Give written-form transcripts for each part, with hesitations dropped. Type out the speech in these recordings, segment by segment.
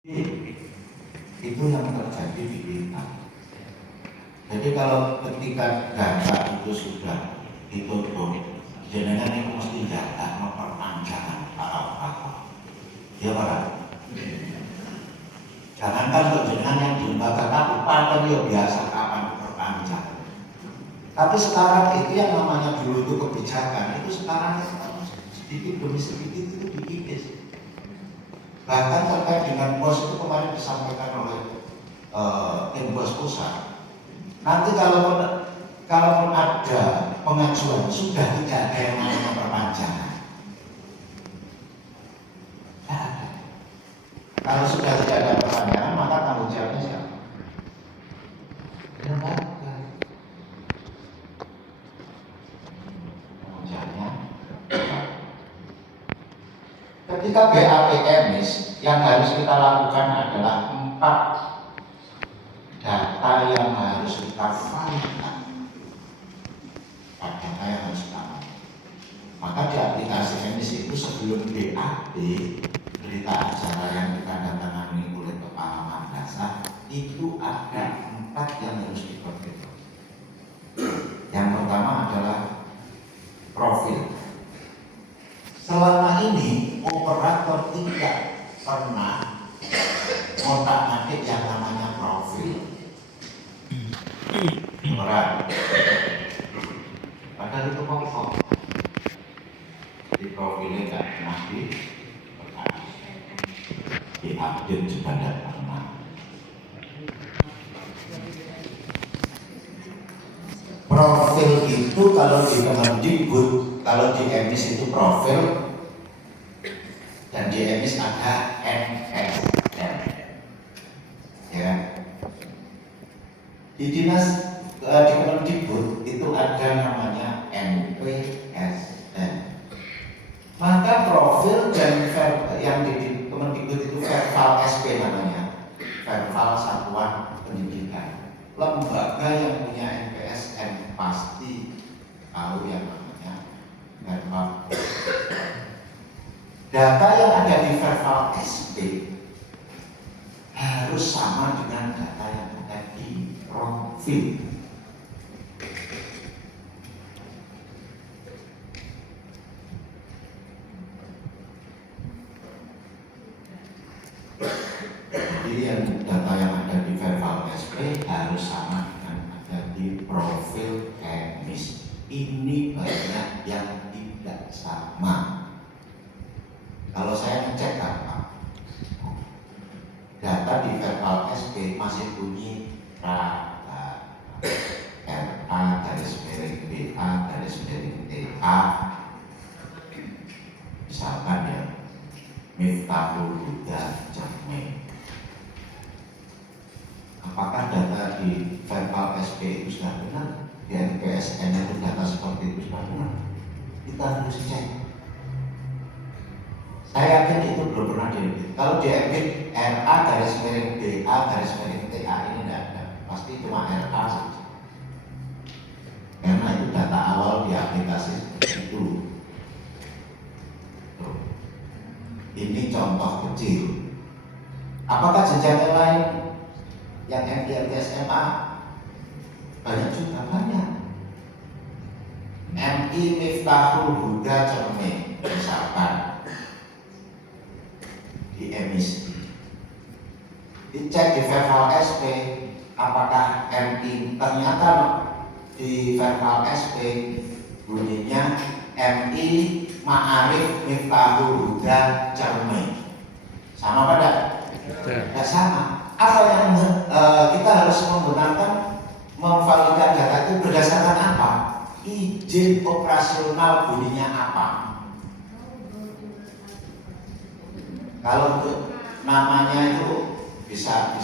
Itu yang terjadi di kita. Jadi kalau ketika data itu sudah ditutup, jenengan itu mesti jaga memperpanjang para ya para. Jangankan untuk jenengan yang di lembaga kabupaten ya biasa kapan perpanjang. Tapi sekarang itu yang namanya dulu itu kebijakan, itu sekarang sedikit demi sedikit itu dikikis. Bahkan terkait dengan bos itu kemarin disampaikan oleh tim bos pusat. Nanti kalau ada pengajuan sudah tidak ada yang namanya perpanjangan. Tidak ada. Kalau sudah tidak ada perpanjangan maka tanggung jawabnya siapa? Lembaga. Tanggung jawabnya. Ketika BAP emis yang harus kita lakukan adalah 4 data yang harus kita validkan. 4 data yang harus kita validkan. Maka di aplikasi emis itu sebelum BAP berita acara yang ditandatangani oleh kepala madrasah itu ada 4 yang harus diperhatikan. Yang pertama adalah profil. Selama ini operator tidak pernah ngotak-ngatik yang namanya profil. Berat. Padahal itu pokok. Di profilnya tidak pernah diupdate juga tidak pernah. Profil itu kalau di Kemendikbud, kalau di emis itu profil dan di emis ada NSN, ya. Di dinas di Kemendikbud itu ada namanya NPSN. Maka profil dan yang di Kemendikbud itu verbal SP namanya, verbal satuan pendidikan. Lembaga yang punya NPSN pasti tahu yang namanya verbal. Data yang ada di verbal SP harus sama dengan data yang ada di profil. Jadi yang data yang ada di verbal SP harus sama dengan ada di profil emis. Ini banyak yang tidak sama. Kalau saya ngecek data di verbal SP masih bunyi RA garis miring BA garis miring TA, misalkan ya Miftahul Huda Jameh. Apakah data di verbal SP itu sudah benar? Di NPSN itu data seperti itu sudah benar? Kita harus cek. Saya yakin itu belum pernah diedit. Kalau diedit RA garis miring BA garis miring TA ini tidak ada. Pasti cuma RA saja. Karena itu data awal di aplikasi itu. Ini contoh kecil. Apakah jenjang yang lain yang MDRT SMA? Banyak juga, banyak. MI Miftahul Huda Jameh misalkan di emis. Dicek di verbal SP apakah MI, ternyata di verbal SP bunyinya MI Ma'arif Miftahul Huda Jameh. Sama pada? Tidak sama. Apa yang kita harus menggunakan memvalidasi data itu berdasarkan apa? Izin operasional bunyinya apa? Kalau untuk namanya itu bisa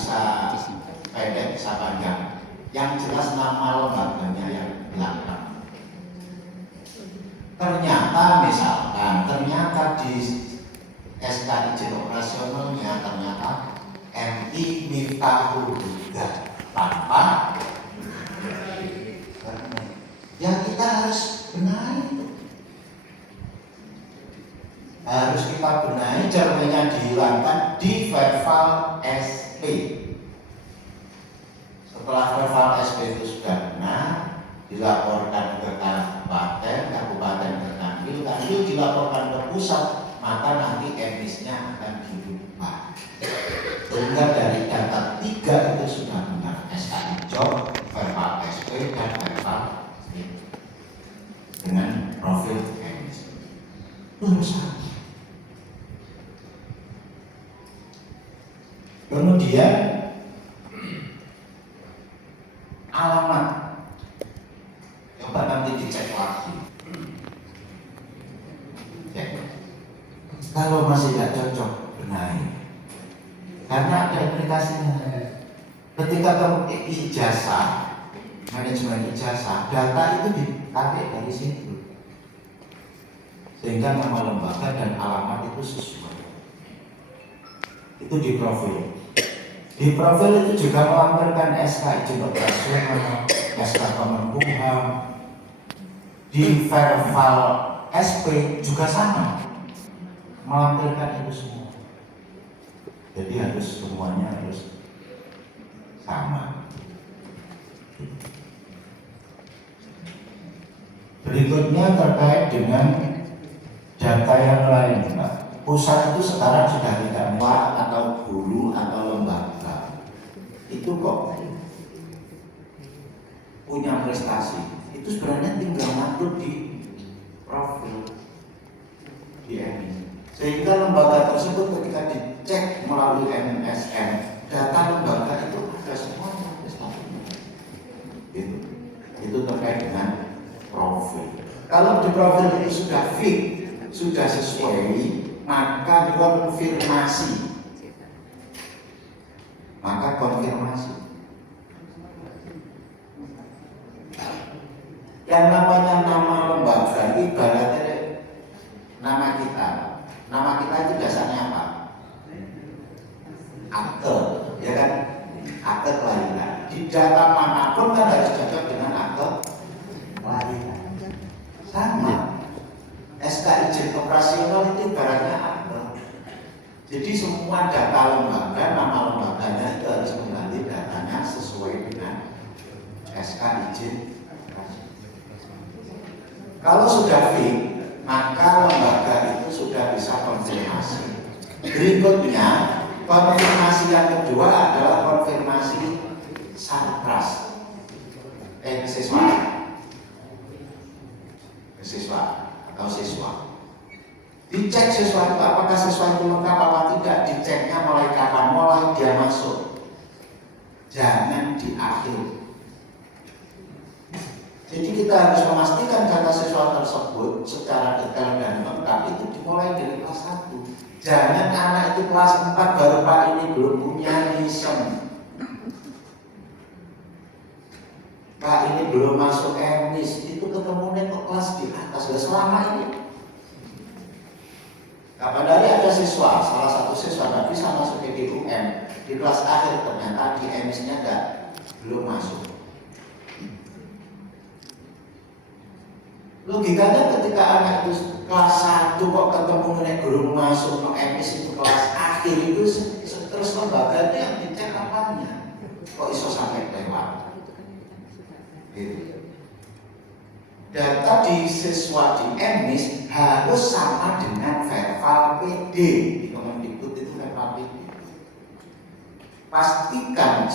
pendek, bisa panjang. Yang jelas nama lembaganya yang belakang. Ternyata di SK izin operasionalnya ternyata MI Miftahul Huda tanpa. Ya kita harus benahi. Harus kita benahi, cerminnya dihilangkan di verbal SP. Setelah verbal SP itu sudah benar, dilaporkan ke kabupaten, kabupaten ke kanwil, kanwil dilaporkan ke pusat, maka nanti emisnya akan dirubah. Sehingga dari data 3 itu sudah benar, SK hijau, verbal SP dan verbal dengan profil emis. Urusan. Kemudian alamat, coba nanti dicek lagi. Cek. Kalau masih tidak cocok, benahi. Karena ada aplikasinya. Ketika kamu ijazah, manajemen ijazah, data itu ditarik dari situ, sehingga nama lembaga dan alamat itu sesuai. Itu di profil. Di profil itu juga melampirkan SK izin operasional, SK Kemenkumham. Di verbal SP juga sama, melampirkan itu semua. Jadi harus semuanya harus sama. Berikutnya terkait dengan data yang lain, Pak. Pusat itu sekarang sudah tidak muat atau guru atau lembaga. Itu kok punya prestasi. Itu sebenarnya tinggal ngatur di profil di emis. Sehingga lembaga tersebut ketika dicek melalui MSN, data lembaga itu ada semuanya prestasinya. Itu terkait dengan profil. Kalau di profil itu sudah fit, sudah sesuai, maka konfirmasi. Maka konfirmasi. Yang namanya nama lembaga itu ibaratnya nama kita. Nama kita itu dasarnya apa? Akte, ya kan? Akte kelahiran. Di data manapun kan harus cocok dengan akte kelahiran. Sama. SK izin operasional itu ibaratnya akte. Jadi semua data lembaga, nama lembaganya itu harus mengganti datanya sesuai dengan SK izin operasional. Kalau sudah fit, maka lembaga itu sudah bisa konfirmasi. Berikutnya, konfirmasi yang kedua adalah konfirmasi sarpras. Siswa atau siswa. Dicek siswa itu apakah siswa itu lengkap apa tidak. Diceknya mulai kapan? Mulai dia masuk. Jangan di akhir. Jadi kita harus memastikan data siswa tersebut secara detail dan lengkap itu dimulai dari kelas 1. Jangan anak itu kelas 4 baru Pak ini belum punya nisem. Pak ini belum masuk emis, itu ketemunya kok kelas di atas. Sudah selama ini. Kapan hari ada siswa, salah satu siswa nggak bisa masuk ke DUM, di kelas akhir ternyata di emisnya belum masuk. Logikanya ketika anak itu kelas 1 kok ketemu nek belum masuk ke emis itu kelas akhir itu terus lembaga yang dicek apanya? Kok iso sampai lewat? Gitu. Data di siswa di emis harus sama dengan verbal PD. Di Kemendikbud itu verbal PD. Pastikan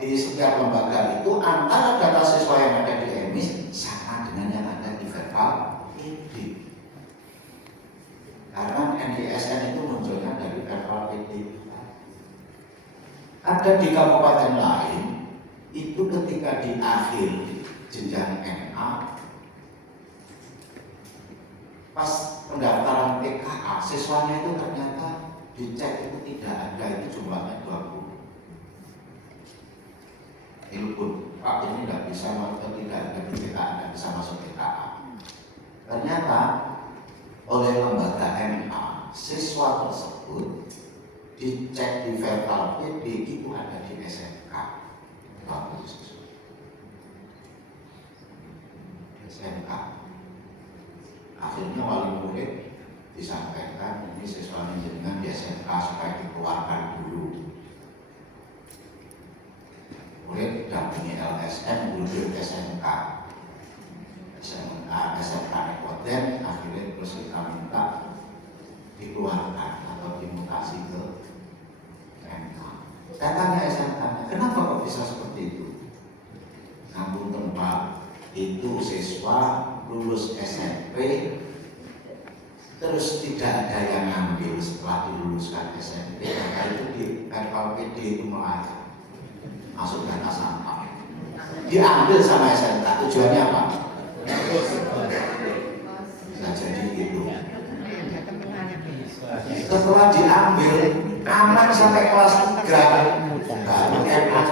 di setiap lembaga itu antara data siswa yang ada di emis sama dengan yang ada di verbal PD. Karena NDSN itu munculnya dari verbal PD. Ada di kabupaten lain itu ketika di akhir jenjang MA, pas pendaftaran TKA, siswanya itu ternyata dicek itu tidak ada, itu jumlahnya 20. Itu pun, Pak ini tidak bisa masuk, tidak ada di TKA, tidak bisa masuk TKA. Ternyata oleh lembaga MA, siswa tersebut dicek di verbal PD itu ada di SMK. SMK. Akhirnya wali murid disampaikan ini siswa jenengan di SMK supaya dikeluarkan dulu. Murid dampingi LSM dulu SMK Nekoten, akhirnya terus kita minta dikeluarkan atau dimutasi ke MK. Saya tanya SMK, kenapa kok bisa seperti itu? Namun tempat itu siswa lulus SMP terus tidak ada yang ngambil setelah diluluskan SMP, maka itu di RKPD itu melacak masuk data sampah diambil sama SMK. Tujuannya apa? Bisa jadi gitu. Setelah diambil aman sampai kelas 3 baru MA.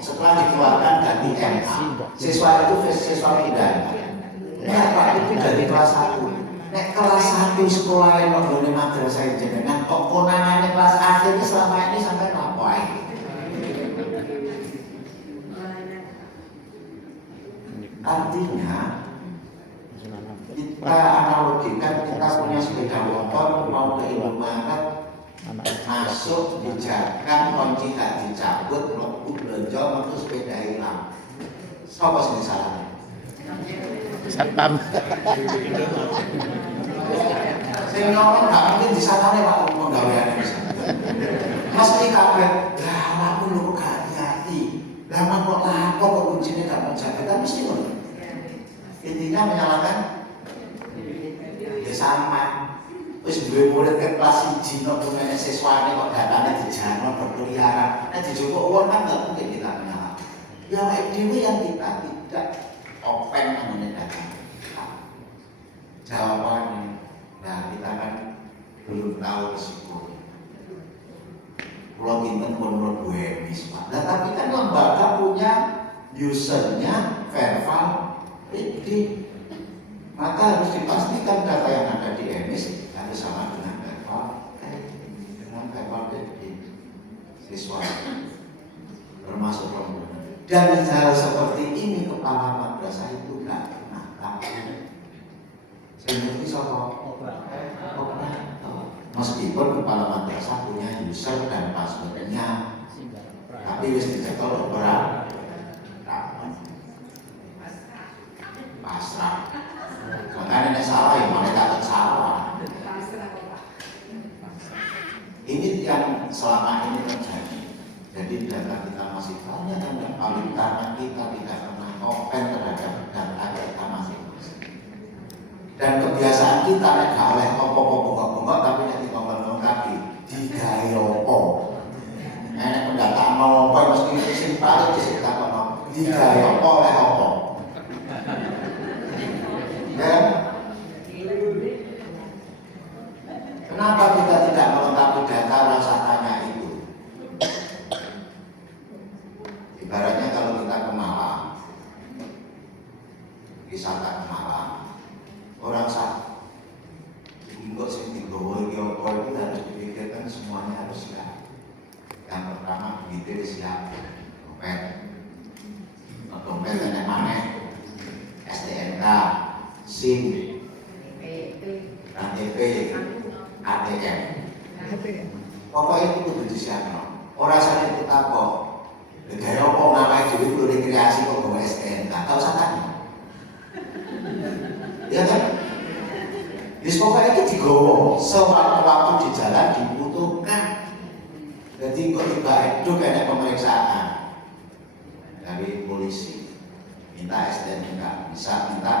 Setelah dikeluarkan ganti MA, siswa itu siswa pidana. Nah, Pak itu dari kelas 1. Nek kelas 1 sekolah yang nggone madrasah jenengan kok konangannya kelas akhir ini selama ini sampai ngapain? Artinya kita analogikan, kita punya sepeda motor mau ke Indomaret, masuk dijakan kunci gak dicabut, mlebu belanja metu sepeda hilang. Sapa sing disalahkan? Satpam. Sing nolong gak mungkin disalahne Pak penggaweane bisa. Mesti kabeh, lah aku lho gak hati-hati. Lah kok lakon kok kuncine gak mau jaga, kan mesti ngono. Intinya menyalahkan ya sama. Wis duwe murid ke kelas 1 kok punya siswane kok datane dijano berkeliaran. Nek dijupuk uang kan gak mungkin kita menyalahkan. Ya dhewe yang kita tidak open namanya data. Jawabannya, nah kita kan belum tahu risikonya. Kalau kita pun gue miswa. Nah tapi kan lembaga punya usernya verbal reading. Maka harus dipastikan data yang ada di EMIS harus sama dengan verbal reading siswa termasuk rombongan. Dan hal seperti ini kepala madrasah itu tidak pernah tahu. Seperti soal meskipun kepala madrasah punya user dan passwordnya, tapi wis dicekel ora pasrah. Makanya nek salah ya malah tak salah. Ini yang selama ini terjadi. Jadi data kita masih banyak yang terpaling karena kita tidak pernah open terhadap data kita masing-masing. Dan kebiasaan kita nek gak oleh opo-opo tapi nek dikongkon kaki digawe opo. Nek pendataan mau opo mesti sing paling disitakono digawe opo oleh opo. Dan kenapa kita tidak melengkapi data rasa tanya itu? Ibaratnya kalau kita ke Malang, wisata ke Malang, orang sak untuk sing digowo iki apa itu harus dipikirkan semuanya harus siap. Yang pertama begitu siap, dompet enek maneh, STNK, SIM, KTP, ATM. Pokoknya itu kudu disiapno. Ora sakit kita kok. Gaya apa ngapain dhewe kudu rekreasi kok gawe STNK. Enggak usah tanya. Ya kan? Wis pokoknya iki digowo, sewaktu-waktu di jalan dibutuhkan. Jadi kok tiba itu kena pemeriksaan dari polisi, minta STNK, bisa minta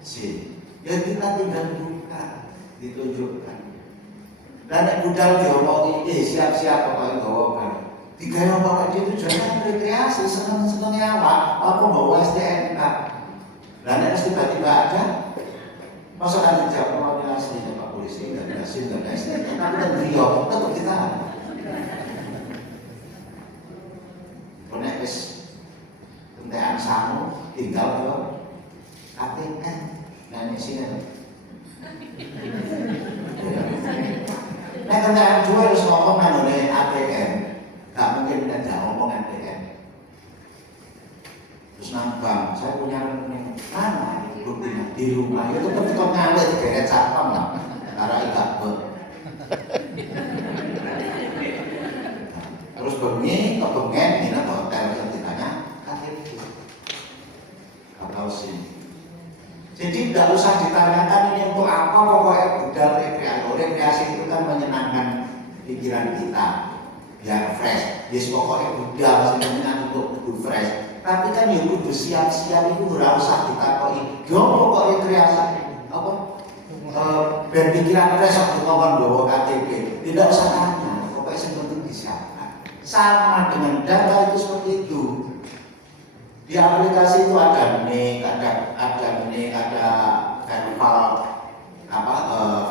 SIM. Ya kita tinggal buka, ditunjukkan. Dan nek budal diomongi, siap-siap pokoknya gawa kan. Digaya bapak dia tujuannya rekreasi, seneng-senengnya apa bawa STNK. Dan nek tiba-tiba ada, masa kan dijawab mau aslinya Pak Polisi, nggak ada SIM, nggak ada STNK, tapi kan beliau tetap ditahan. Nek wis kentekan sangu, tinggal ke ATM. Nah ini sini. Nek kentekan dua harus ngomong mengenai ATM. Gak mungkin tidak ngomong ATM. Terus nambang, saya punya rekening mana buktinya di rumah. Ya tetap ngalir digeret satpam lah. Karena ikat ber. Terus bengi, kepengen, ini hotel yang ditanya KTP. Atau sini. Jadi tidak usah ditanyakan ini untuk apa, pokoknya budal rekreasi itu kan menyenangkan pikiran kita, biar fresh. Yes, pokoknya budal senengan untuk kudu fresh. Tapi kan ya kudu siap-siap itu ora usah ditakoni. Yo pokok rekreasi apa? Ben pikiran fresh aku ngomong bawa KTP. Tidak usah tanya, pokoknya sing penting disiapkan. Sama dengan data itu seperti itu. Di aplikasi itu ada nik, ada verbal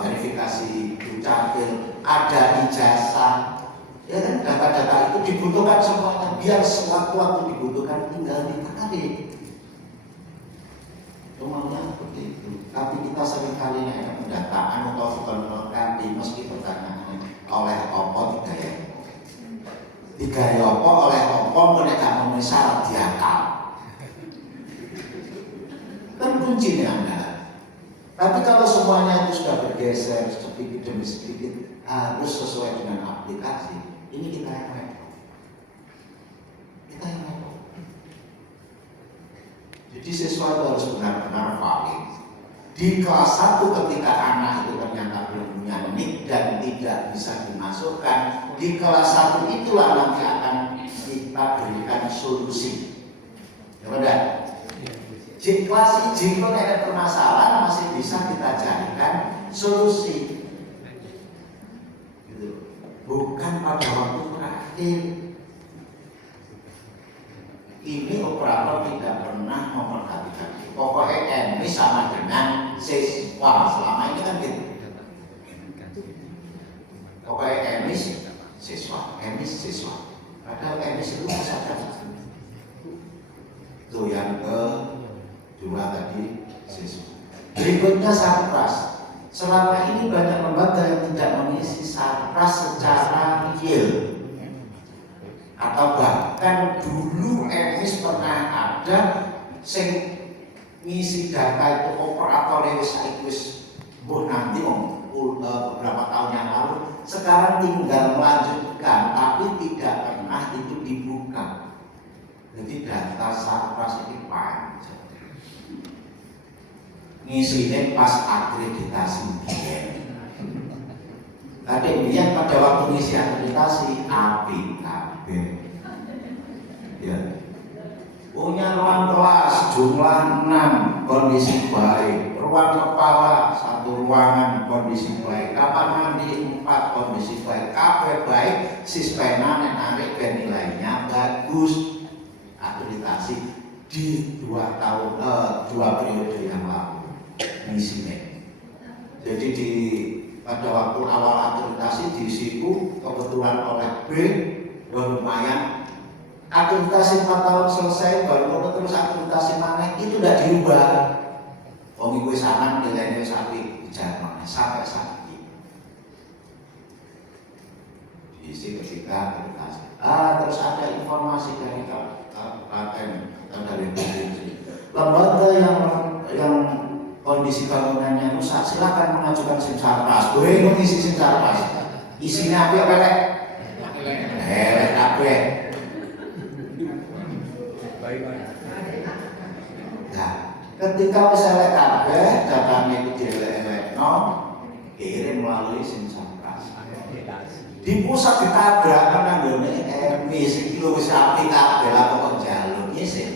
verifikasi dukcapil, ada ijazah, ya kan data-data itu dibutuhkan semuanya biar sewaktu-waktu dibutuhkan tinggal ditarik. Umumnya seperti itu. Tapi kita seringkali ada pendataan atau melengkapi meski pertanyaannya oleh opo digaya opo oleh opo mereka memenuhi syarat diakal. Kan kuncinya Anda. Tapi kalau semuanya itu sudah bergeser sedikit demi sedikit harus sesuai dengan aplikasi, ini kita yang repot. Jadi siswa itu harus benar-benar valid. Di kelas 1 ketika anak itu ternyata belum punya nik dan tidak bisa dimasukkan, di kelas 1 itulah nanti akan kita berikan solusi. Ya benar? Di kelas IJ kalau ada permasalahan masih bisa kita carikan solusi. Gitu. Bukan pada waktu terakhir. Ini operator tidak pernah memperhatikan. Pokoknya ini sama dengan siswa. Selama ini kan gitu. Pokoknya emis siswa. Padahal emis itu saja. Itu yang kedua tadi siswa. Berikutnya sarpras. Selama ini banyak lembaga yang tidak mengisi sarpras secara real. Atau bahkan dulu emis pernah ada sing ngisi data itu operator wis nanti beberapa tahun yang lalu, sekarang tinggal melanjutkan tapi tidak pernah itu dibuka. Jadi data sarpras ini panjang. Ngisinya pas akreditasi biyen. Tadi biyen pada waktu ngisi akreditasi APKB. Ya. Punya ruang kelas jumlah 6 kondisi baik, ruang kepala 1 ruangan kondisi baik, kamar mandi 4 kondisi baik, kabeh baik, sispena narik dan nilainya bagus. Akreditasi di 2 periode yang lalu ngisinya. Jadi pada waktu awal akreditasi di situ kebetulan oleh B lumayan. Akreditasi 4 tahun selesai baru terus akreditasi mana itu tidak diubah. Wong iku sanan nilainya sapi bicara sampai saat ini. Diisi ketika akreditasi. Terus ada informasi dari kabupaten atau dari provinsi. Lembaga yang kondisi bangunannya rusak, silakan mengajukan SIM sarpras. Boleh mengisi SIM sarpras. Isinya apa pelek? Pelek apa? Nah, ketika misalnya kabeh datanya itu dielek-elekno, kirim melalui SIM sarpras. Di pusat ditabrak kan nggone emis iki lho wis apik kabeh lah kok njaluk ngisi.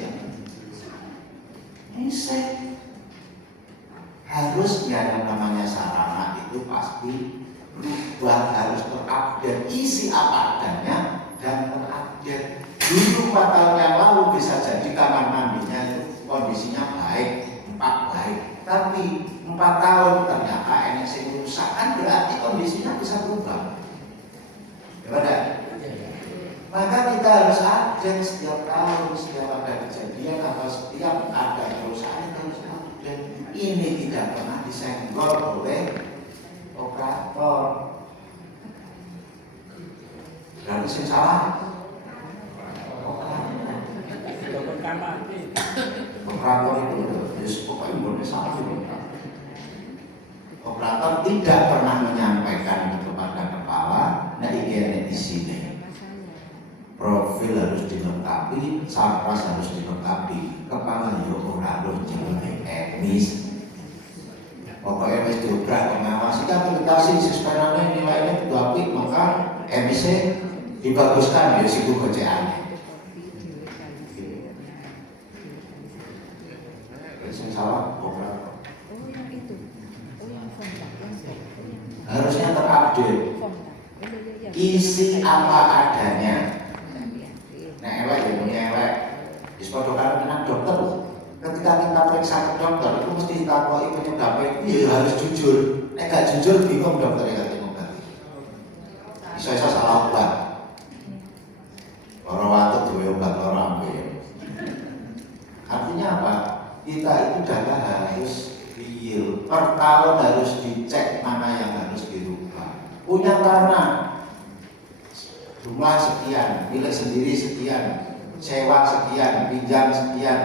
Harusnya yang namanya sarana itu pasti berubah, harus terupdate, isi apa adanya dan terupdate. Dulu 4 tahun yang lalu bisa jadi kamar mandinya itu kondisinya baik, 4 baik, tapi 4 tahun ternyata enek sing rusak, kan berarti kondisinya bisa berubah. Ya, maka kita harus update setiap tahun, setiap ada kejadian atau setiap ada kerusakan kita harus update. Ini tidak pernah disenggol oleh operator. Berarti sing salah operator itu pokoknya boleh salah. Operator operator tidak pernah menyampaikan kepada kepala, nah ini di sini. Profil harus dilengkapi, sarkas harus dilengkapi, kepala yo ora lo jenenge emis. Pokoknya wis diobrak mengawasi aplikasi sistemnya nilainya itu apik, maka emisnya dibaguskan ya siku gocekan. Yang salah operator. Harusnya terupdate. Isi apa adanya. Nah, elek ya punya elek. Disepodokan dengan dokter. Ketika kita periksa ke dokter, itu mesti ditakoi penyebabnya itu ya harus jujur. Nek gak jujur bingung dokter ya tengok ganti. Bisa salah obat. Orang waktu duwe obat orang ambil. Artinya apa? Kita itu data harus real. Per tahun harus dicek mana yang harus dirubah. Punya tanah rumah sekian, milik sendiri sekian, sewa sekian, pinjam sekian.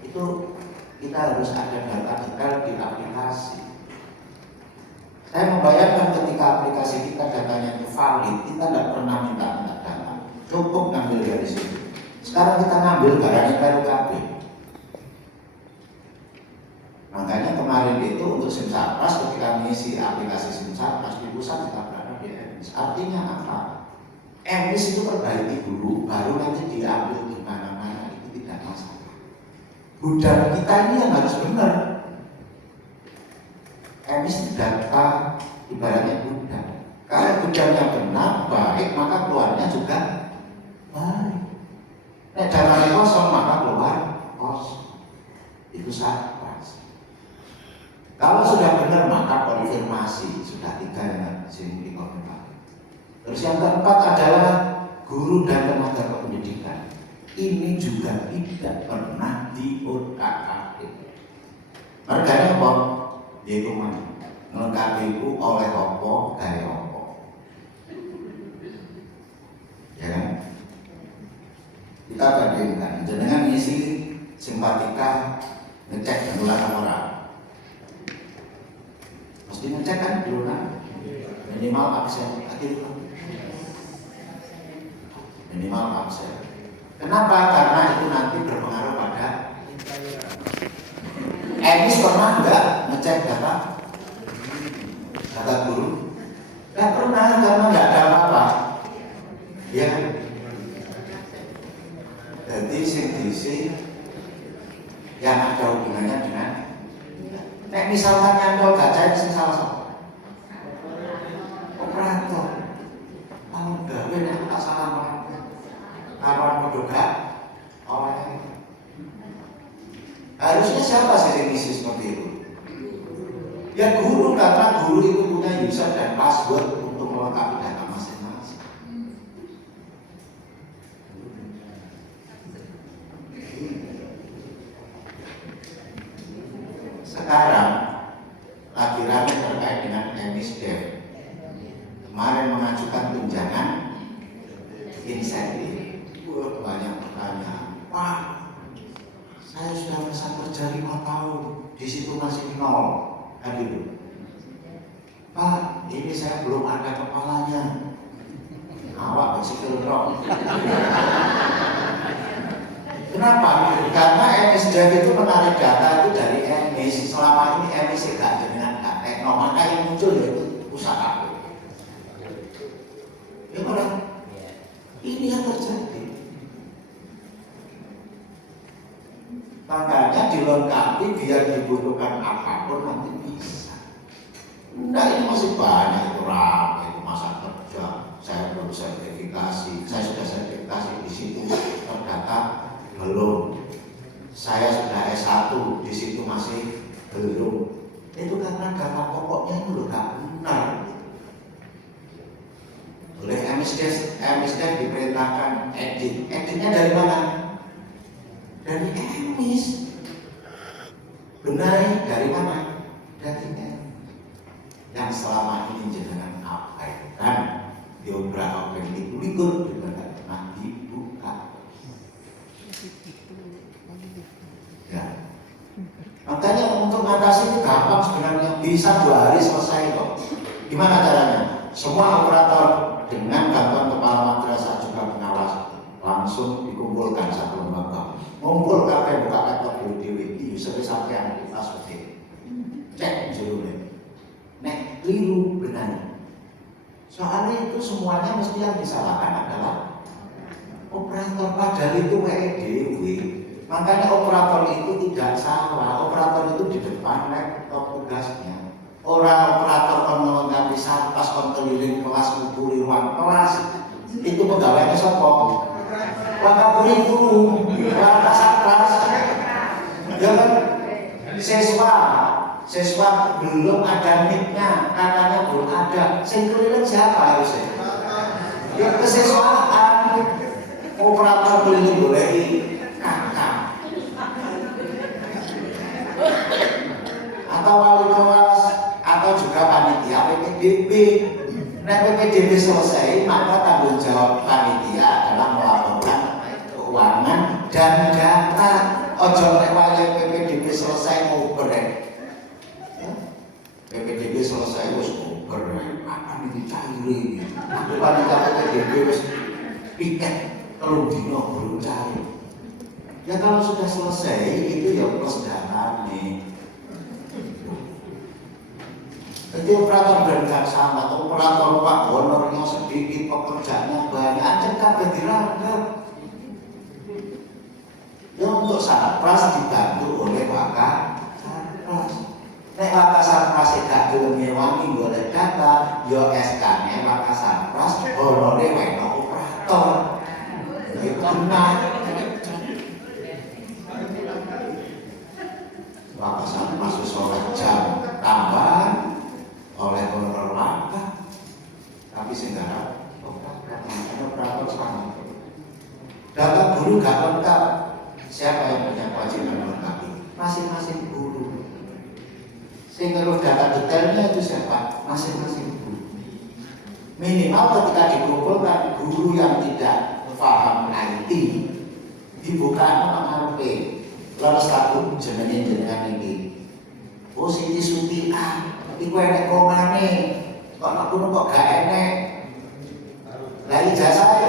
Itu kita harus ada data detail di aplikasi. Saya membayangkan ketika aplikasi kita datanya itu valid, kita tidak pernah minta data, cukup ngambil dari situ. Sekarang kita ngambil barangnya baru KB. Makanya kemarin itu untuk SIMSarpas ketika mengisi aplikasi SIMSarpas di pusat kita berada di EMIS. Artinya apa? EMIS itu perbaiki dulu, baru nanti diambil di mana-mana, itu tidak masalah. Gudang kita ini yang harus benar. EMIS data ibaratnya gudang. Kalau gudangnya benar, baik, maka keluarnya juga baik. Nek dananya kosong, maka keluar kosong. Itu sarpas. Kalau sudah benar, maka konfirmasi. Sudah 3 yang sini dikonfirmasi. Terus yang keempat adalah guru dan tenaga kependidikan. Ini juga tidak pernah diotak-atik. Merganya apa? Yaitu melengkapi itu oleh opo, gaya opo. Ya kan? Kita bandingkan. Jenengan ngisi simpatika ngecek penularan orang. Mesti ngecek kan dulu kan? Minimal absen. Minimal absen. Kenapa? Karena itu nanti berpengaruh pada EMIS. Pernah enggak ngecek data guru? Enggak pernah, karena enggak ada apa-apa. Ya. Jadi sing yang ada hubungannya dengan nek misalkan nyantol gak cair sing salah sapa? Operator. Kalau gawe nek tak salah kawan menduga oleh harusnya siapa sih yang isi seperti itu? Ya guru, karena guru itu punya user dan password untuk melengkapi data masing-masing. Sekarang lagi ramai terkait dengan EMIS-Dev. Kemarin mengajukan tunjangan insentif. Banyak pertanyaan. Pak, saya sudah pesan kerja 5 tahun, di situ masih 0. Kan gitu. Pak, ini saya belum ada kepalanya. Awak masih kelelok. Kenapa? Karena EMIS-Dev itu menarik data itu dari EMIS. Selama ini EMIS tidak dengan tekno, maka yang muncul yaitu usaha. Ya benar. Ini yang terjadi. Makanya dilengkapi biar dibutuhkan apapun nanti bisa. Nah ini masih banyak itu ramai itu masa kerja. Saya belum sertifikasi, saya sudah sertifikasi di situ terdata belum. Saya sudah S1 di situ masih belum. Itu karena data pokoknya itu loh gak benar. Oleh EMIS-Dev diperintahkan edit. Editnya dari mana? Dari EMIS. Benahi dari mana? Dari EMIS. Yang selama ini jenengan abaikan, diobrak-abrik likur juga tidak pernah dibuka. Ya. Makanya untuk mengatasi itu gampang gampang sebenarnya, bisa 2 hari selesai kok. Gimana caranya? Semua operator dengan bantuan kepala madrasah juga pengawas langsung dikumpulkan satu lembaga. Ngumpul kabeh buka laptop dhewe iki user sampean kita seperti cek jero nek keliru benar. Soalnya itu semuanya mesti yang disalahkan adalah operator, padahal itu WEDW. Makanya operator itu tidak salah, operator itu di depan laptop tugasnya. Orang operator mengalami satpas keliling kelas ngukuli ruang kelas itu pegawainya sopong. Waktu kurikulum, waktu satpas, ya kan? Siswa belum ada mic-nya, katanya belum ada. Sing keliling siapa harusnya? Ya kesiswaan. Operator keliling boleh kakak atau wali kelas atau juga panitia PPDB. Nah PPDB selesai, maka tanggung jawab panitia adalah melaporkan keuangan dan data. Ojo nek wae PPDB selesai mau berek. PPDB selesai wis berek. Apa iki cairi? Aku panitia PPDB wis piket kalau dino belum cari. Ya kalau sudah selesai itu ya plus dana nih. Jadi operator dan sama, operator Pak honornya sedikit, pekerjaannya banyak, aja kabeh dirangkap. Ya untuk satpas dibantu oleh Wakak Satpas. Nek Wakak Satpas gak gelem ngewangi golek data, ya SK-nya Wakak Satpas honore weno operator. Ya benar. Wakak Satpas wis oleh jam tambahan oleh honor Wakak. Tapi sing garap operator sama. Data guru gak lengkap. Siapa yang punya kewajiban melengkapi? Masing-masing guru. Sehingga data detailnya itu siapa? Masing-masing guru. Minimal ketika dikumpulkan guru yang tidak paham IT dibuka nama HP. Lalu satu jenengan ini. Oh Siti Suti iku enek komane. Kok gak enek? Lah ijazah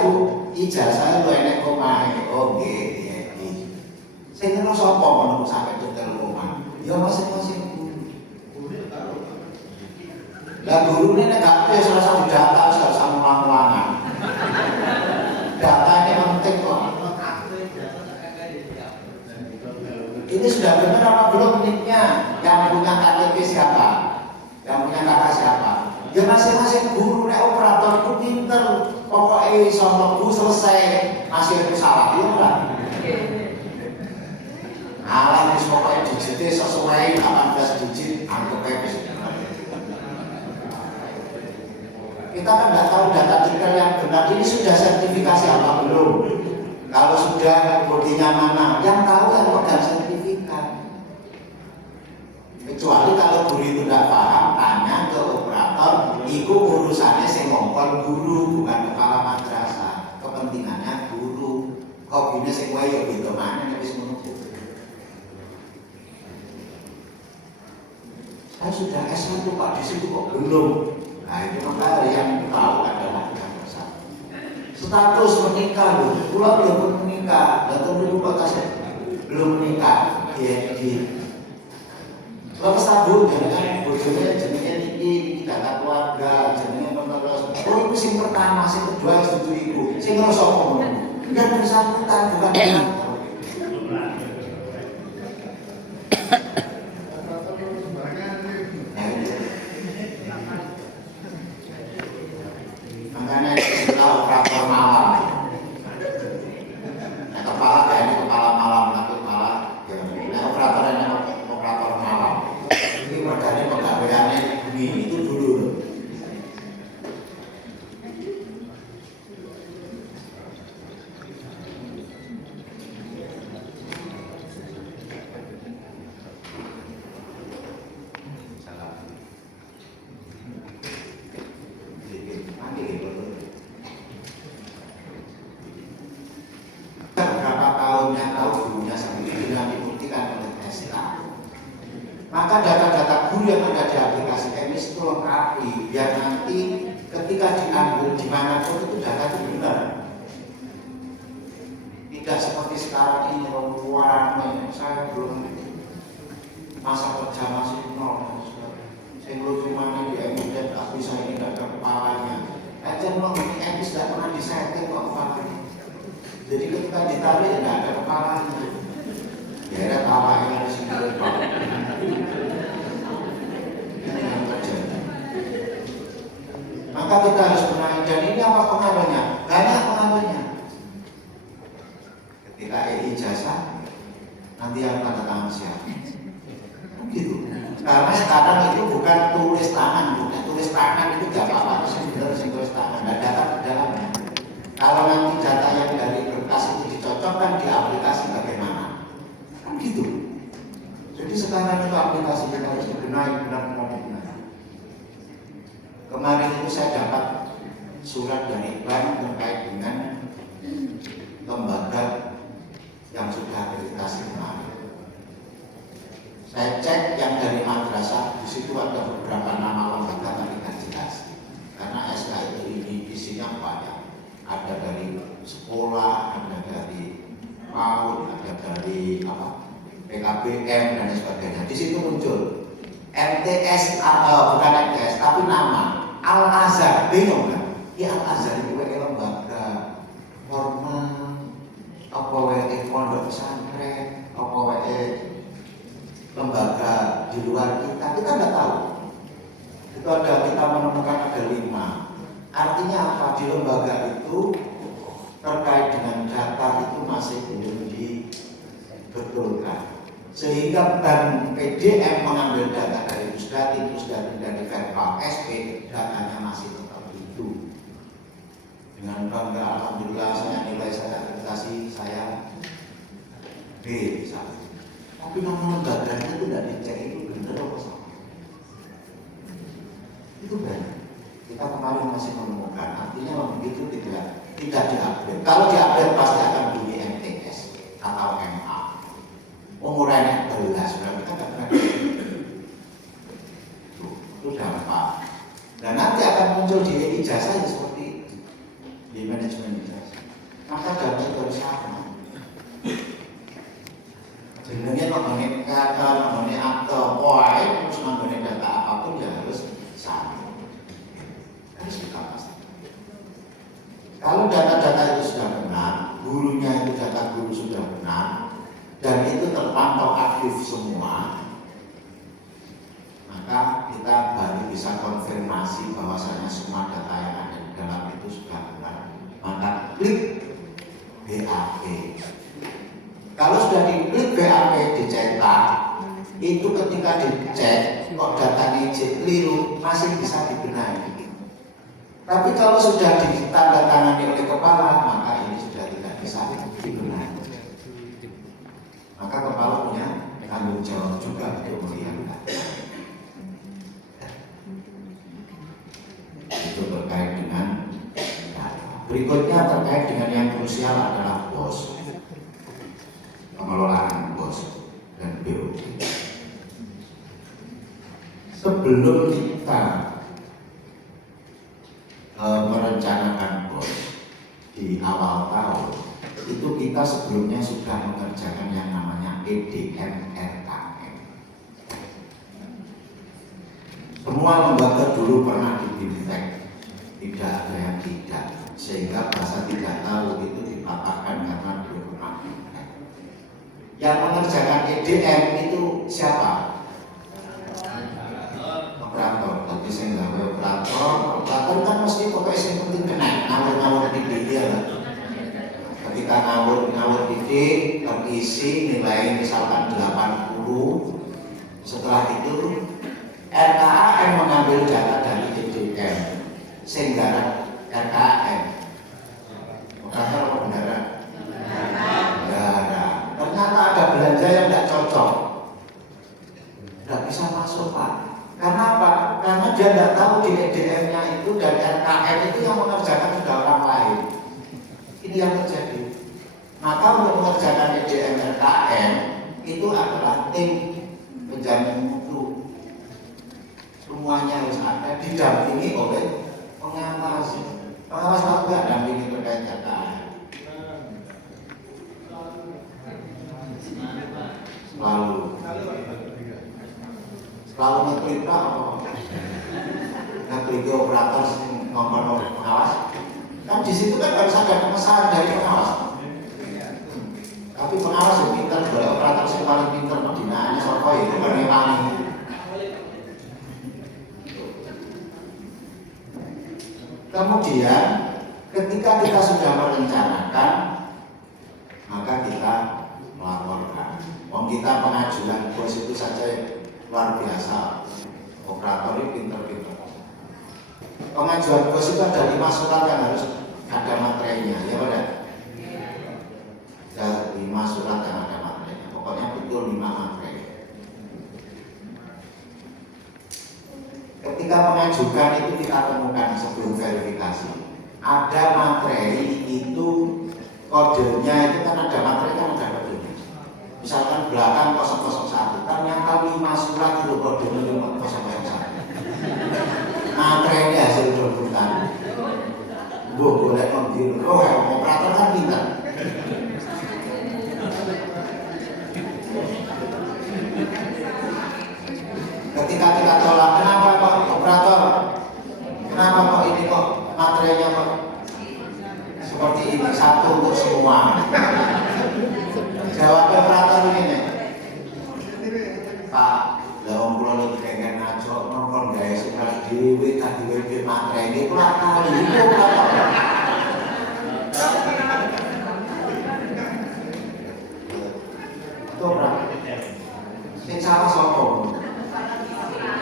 itu enek komane. Oh nggih. Saya kira sapa menunggu sampai detail rumah. Ya masing-masing guru. Lah guru ini nek gak salah satu data salah mulang-mulangan. Datanya penting kok. Ini sudah benar apa belum nicknya? Yang punya KTP siapa? Yang punya kakak siapa? Ya masing-masing guru nek operator itu pinter. Pokoknya sama guru selesai masih itu salah ya kan? Alah wis pokoke digite sesuai 18 digit anggap ae wis. Kita kan nggak tahu data detail yang benar ini sudah sertifikasi apa belum. Kalau sudah buktinya mana, yang tahu yang pegang sertifikat. Kecuali kalau guru itu tidak paham, tanya ke operator. Itu urusannya sing ngongkon guru bukan kepala madrasah. Kepentingannya guru. Hobinya sing wae yo gitu mana wis ngono. Saya sudah S1 Pak di situ kok belum. Nah itu makanya yang tahu adalah status menikah loh. Pulau belum menikah, datang dulu kota saya belum menikah. Kalau sabun jangan bodohnya jenenge ini data keluarga, jenenge menerus. Oh itu sing pertama, sing kedua, sing kedua ibu, sing ngerasa ngomong. Yang bersangkutan bukan orang. Makanya istilah operator malam. Nah, kepala kayaknya kepala malam, tapi kepala ya, operator ini operator malam. Ini mergane pegawaiannya bumi itu dulu. Maka data-data guru dulu yang ada di aplikasi EMIS itu lengkapi, biar nanti ketika diambil dimanapun itu data itu benar. Tidak seperti sekarang ini orang saya belum masa kerja masih nol. Saya belum cuma di EMIS dan tak bisa ini tidak ada kepalanya. Aja memang di EMIS tidak pernah disetting kok kepalanya. Jadi ketika ditarik tidak ada kepalanya. Ya ada kepalanya di sini. Ini yang terjadi. Maka kita harus benahi, dan ini apa pengaruhnya? Banyak pengaruhnya. Ketika ijazah nanti yang tanda tangan siapa? Gitu. Karena sekarang itu bukan tulis tangan, bukan tulis tangan itu tidak apa-apa, sebenarnya tulis tangan, ada data di dalamnya. Kalau nanti data yang dari berkas itu dicocokkan di aplikasi bagaimana? Kan gitu. Jadi sekarang itu aplikasi kita harus dibenahi, benar-benar dibenahi. Kemarin itu saya dapat surat dari bank terkait dengan lembaga yang sudah akreditasi kemarin. Saya cek yang dari madrasah, di situ ada beberapa nama lembaga tapi tidak jelas. Karena SK itu ini isinya banyak. Ada dari sekolah, ada dari PAUD, ada dari PKBM dan sebagainya. Di situ muncul MTS atau bukan MTS tapi nama Al-Azhar, bingung kan? Ya Al-Azhar itu lembaga formal, apa pondok pesantren, apa lembaga di luar kita nggak tahu. Itu ada, kita menemukan ada 5. Artinya apa? Di lembaga itu terkait dengan data itu masih belum dibetulkan. Sehingga Bank PDM mengambil data dari Pusdati dari Verpal SP, datanya masih tetap itu. Dengan bangga, alhamdulillah nilai saya akreditasi saya B misalnya. Tapi nama lembaganya itu tidak dicek itu benar apa salah. Itu benar. Kita kemarin masih menemukan, artinya begitu tidak diupdate. Kalau diupdate pasti akan bunyi MTS atau MA. Umurannya belas, berarti kan tidak itu dampak. Dan nanti akan muncul di ijazah ya seperti itu, di manajemen ijazah. Maka data itu harus sama. Sebenarnya mengenai kata, mengenai akte, terus mengenai data apapun ya harus sama. Harus kita pastikan. Kalau data-data itu sudah benar, gurunya itu data guru sudah benar, dan itu terpantau aktif semua, maka kita baru bisa konfirmasi bahwasanya semua data yang ada di dalam itu sudah benar. Maka klik BAP. Kalau sudah diklik BAP dicetak, itu ketika dicek kok datanya keliru masih bisa dibenahi. Tapi kalau sudah ditandatangani oleh kepala, maka ini sudah tidak bisa dibenahi. Maka kepala punya tanggung jawab juga untuk melihat data. Itu terkait dengan data. Berikutnya terkait dengan yang krusial adalah BOS, pengelolaan BOS dan BOD. Sebelum kita merencanakan BOS di awal tahun, itu kita sebelumnya sudah mengerjakan yang namanya EDM RKM. Semua lembaga dulu pernah dibintek, tidak ada yang tidak, sehingga bahasa tidak tahu itu dipatahkan karena belum pernah bintek. Yang mengerjakan EDM itu siapa? Operator. Tapi saya nggak tahu operator kan mesti pokoknya yang penting kena ngawur-ngawur di dia lah. Ketika ngawur didik terisi nilai misalkan 80, setelah itu RKAM mengambil data dari DDM sehingga RKAM operator apa bendara? Bendara. Ternyata ada belanja yang tidak cocok, tidak bisa masuk Pak. Karena apa? Karena dia tidak tahu di EDM-nya itu dan RKM itu yang mengerjakan sudah orang lain. Ini yang terjadi. Maka untuk mengerjakan EDM RKM itu adalah tim penjamin mutu. semuanya harus ada, didampingi oleh pengawas. Pengawas tahu nggak dampingi terkait data? Selalu ngeklik apa? Ngeklik operator ngomong pengawas. Kan di situ kan harus ada pemesanan dari pengawas. Tapi pengawas yang pintar, dari operator yang paling pintar pembinaannya sopo itu berani. Kemudian ketika kita sudah merencanakan, maka kita melaporkan. Kita pengajuan bos itu saja luar biasa. Operator ini pintar-pintar. Pengajuan bos itu ada 5 surat yang harus ada materainya, ya pada? Ada 5 surat yang ada materainya. Pokoknya betul 5 materai. Ketika mengajukan itu kita temukan sebelum verifikasi, ada materai itu kodenya itu kan ada materai kan ada kodenya. Misalkan belakang 001, ternyata 5 surat itu kodenya 001. Materai hasil rebutan. Boleh membiru. Operator kan pintar. Ketika kita tolak, kenapa kok operator? Kenapa kok ini kok materainya kok seperti ini, satu untuk semua? Jawab operator ini, Pak, lawang pulau lagi pengen ngajak nongkrong guys, sudah diwet materai ini kurang kali itu operator. Itu operator. Ini salah sokong.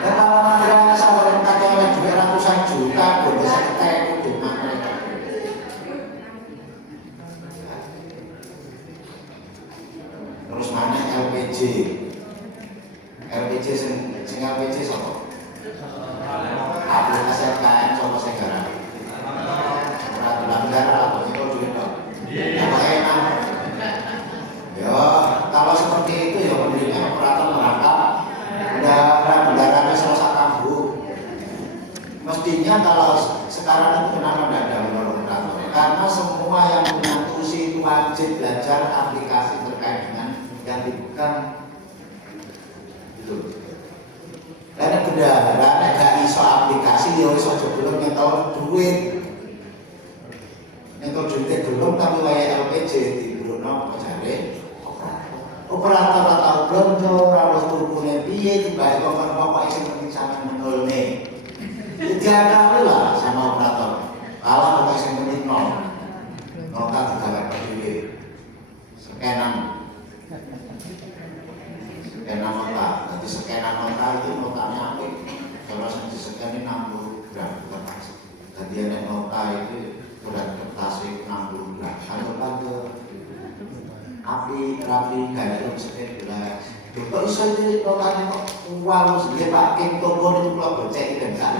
Dan kalau materai sama katanya juga ratusan juta, boleh saya di materai. Terus mana LPG? LPG sing LPG sopo? Aplikasi SKN sopo segara. Peraturan negara atau itu duit dong. Apa enak? Ya, kalau seperti itu ya mendingnya operator merangkap kendaraan selesai kambuh. Mestinya kalau sekarang itu kenapa tidak ada menurut operator? Karena semua yang punya tusi itu wajib belajar aplikasi terkait dengan yang dibutuhkan. Itu. Karena kendaraan gak iso aplikasi, ya iso belum nyetor duit. Nyetor duitnya belum tapi kayak LPG di belum apa cari. Operator atau belum harus turunnya piye tiba itu kan bapak yang penting sama menol nih. Tiga kali lah sama operator. Kalau bapak yang penting nol kan tidak berdiri. Skenan nota. Nanti skenan nota itu notanya apa? Kalau yang disekan 60 gram kertas. Jadi ada nota itu berat kertas 60 gram. Kalau api rapi gaya seperti belas. Kok iso iki notane kok uang sendiri Pak King toko niku kula becek iki kan.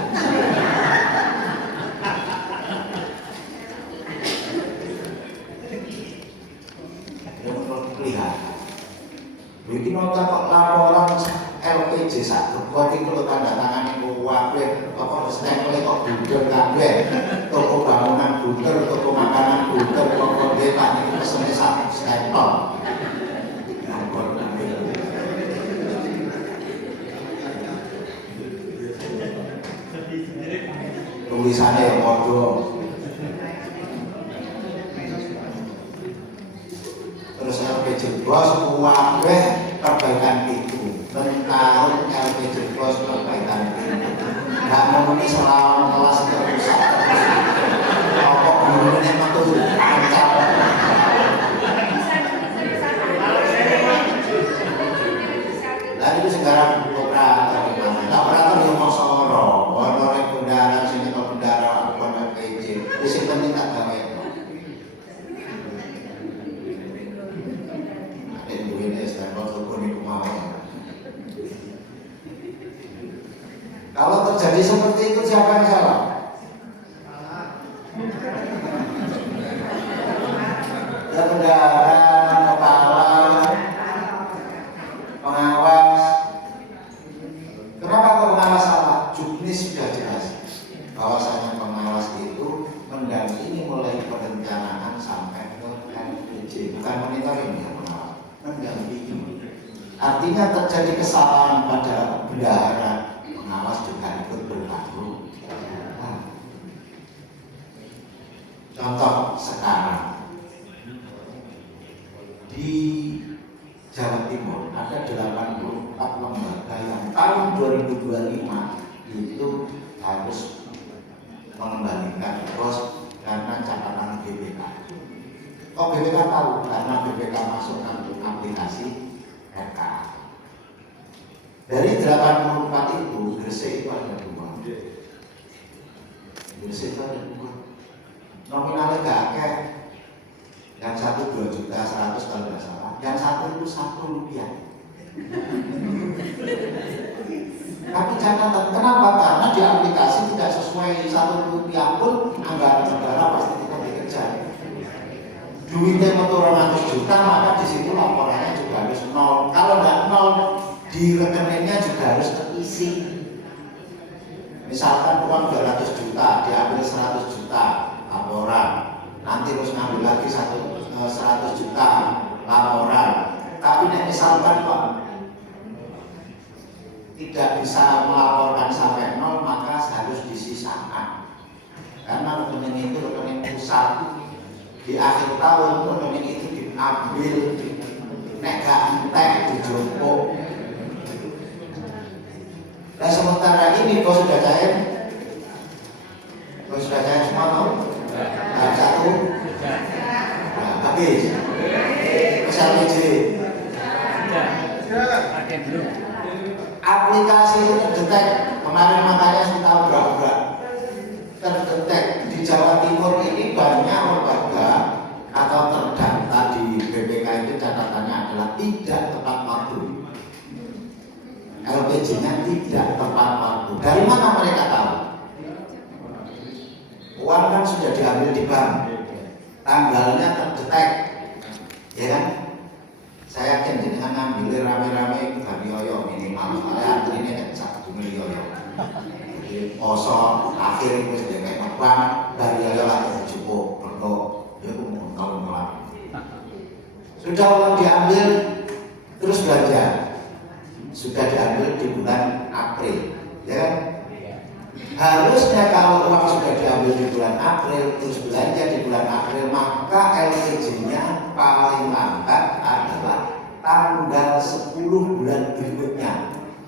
Yang terlihat. Iki nota kok laporan LPG sak kok iki kula tanda tangan niku wae apa stempel kok budel kabeh. Toko bangunan budel, toko makanan budel, toko depan niku pesene sak stempel. Tulisannya yang bodoh. Terus LPG bos kuwabe perbaikan itu. Mentahun LPG bos perbaikan itu. Gak memenuhi selama kelas terusak terus. Pokok gurunya metu ancam. Lalu itu sekarang operator gimana? Operator yang mau soro, orang kendaraan sini kalau kendaraan bukan LPG, di sini penting tak gawe. Ada duit stempel turun di rumah. Kalau terjadi seperti itu siapa yang salah? Ya kendaraan, kepala, pengawas. Kenapa kok pengawas salah? Juknis bukan monitoring ya, pengawas, mendampingi. Artinya terjadi kesalahan pada bendahara, pengawas juga ikut bertanggung. Contoh sekarang di Jawa Timur ada 84 lembaga yang tahun 2025 itu harus mengembalikan pos karena catatan BPK. Kok BPK tahu? Karena BPK masukkan aplikasi RKA. Dari 84 itu, Gresik itu ada 2. Gresik itu ada 2. Nominalnya gak akeh. Yang satu 2.100.000 kalau tidak salah. Yang satu itu Rp1. Tapi catatan, kenapa? Karena di aplikasi tidak sesuai Rp1 pun anggaran negara pasti kita dikejar. Duitnya 400 juta, maka di situ laporannya juga harus 0. Kalau nggak 0, di rekeningnya juga harus terisi. Misalkan uang 200 juta, diambil 100 juta laporan, nanti terus ngambil lagi 100 juta laporan. Tapi misalkan Pak tidak bisa melaporkan sampai 0, maka harus disisakan. Karena rekening itu rekening pusat. Di akhir tahun rekening itu diambil, nek gak entek dijopok. Nah sementara ini bos sudah cair, semua tahu? Nah, 1, nah, habis. SLPJ. Aplikasi itu terdetek kemarin, makanya saya tahu berapa terdetek di Jawa Timur ini banyak lembaga atau terdaftar di BPK itu catatannya adalah tidak tepat waktu. LPG-nya tidak tepat waktu. Dari mana mereka tahu? Uang kan sudah diambil di bank, tanggalnya terdetek, ya kan? Saya yakin dengan ngambil rame-rame dari yoyo minimal, soalnya antrinya kan 1 miliar yoyo. Jadi poso akhir itu sudah kayak ngebang dari yoyo lagi cukup berdoa, ya kalau ngelak. Sudah uang diambil, terus belanja. Sudah diambil di bulan April, ya kan? Harusnya kalau uang sudah diambil di bulan April, terus belanja di bulan April, maka LPG-nya paling lambat adalah tanggal 10 bulan berikutnya.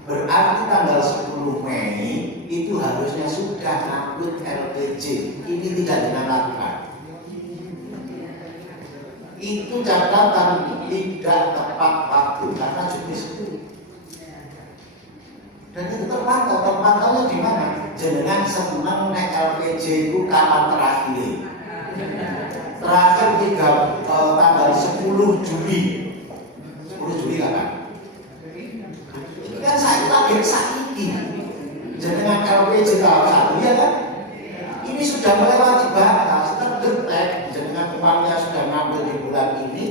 Berarti tanggal 10 Mei itu harusnya sudah ngangkut LPG. Ini tidak dilakukan. Itu catatan tidak tepat waktu karena juknis itu. Dan itu terpantaunya di mana? Jenengan seneng nek LPG itu kapan terakhir? Terakhir tanggal 10 Juli. 10 Juli kapan? Kan saya target saiki. Jenengan LPG tahun 1 ya kan? Ini sudah melewati batas, terdetek. Jenengan uangnya sudah ngambil di bulan ini.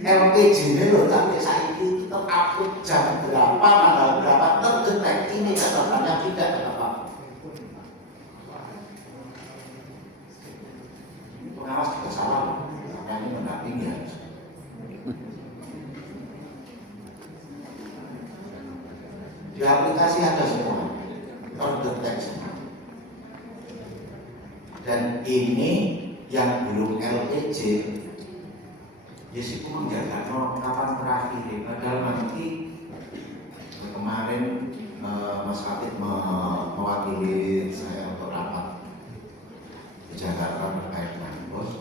LPG ini loh sampai saiki terupload jam berapa, tanggal berapa, terdetek. Ini catatannya tidak apa-apa. Pengawas juga salah, karena ini mendampingi ya. Di aplikasi ada semua, terdetek semua. Dan ini yang belum LPG, Yesiku menjaga kapan terakhir. Padahal nanti kemarin Mas Fatih mewakili saya untuk rapat di Jakarta terkait dengan bos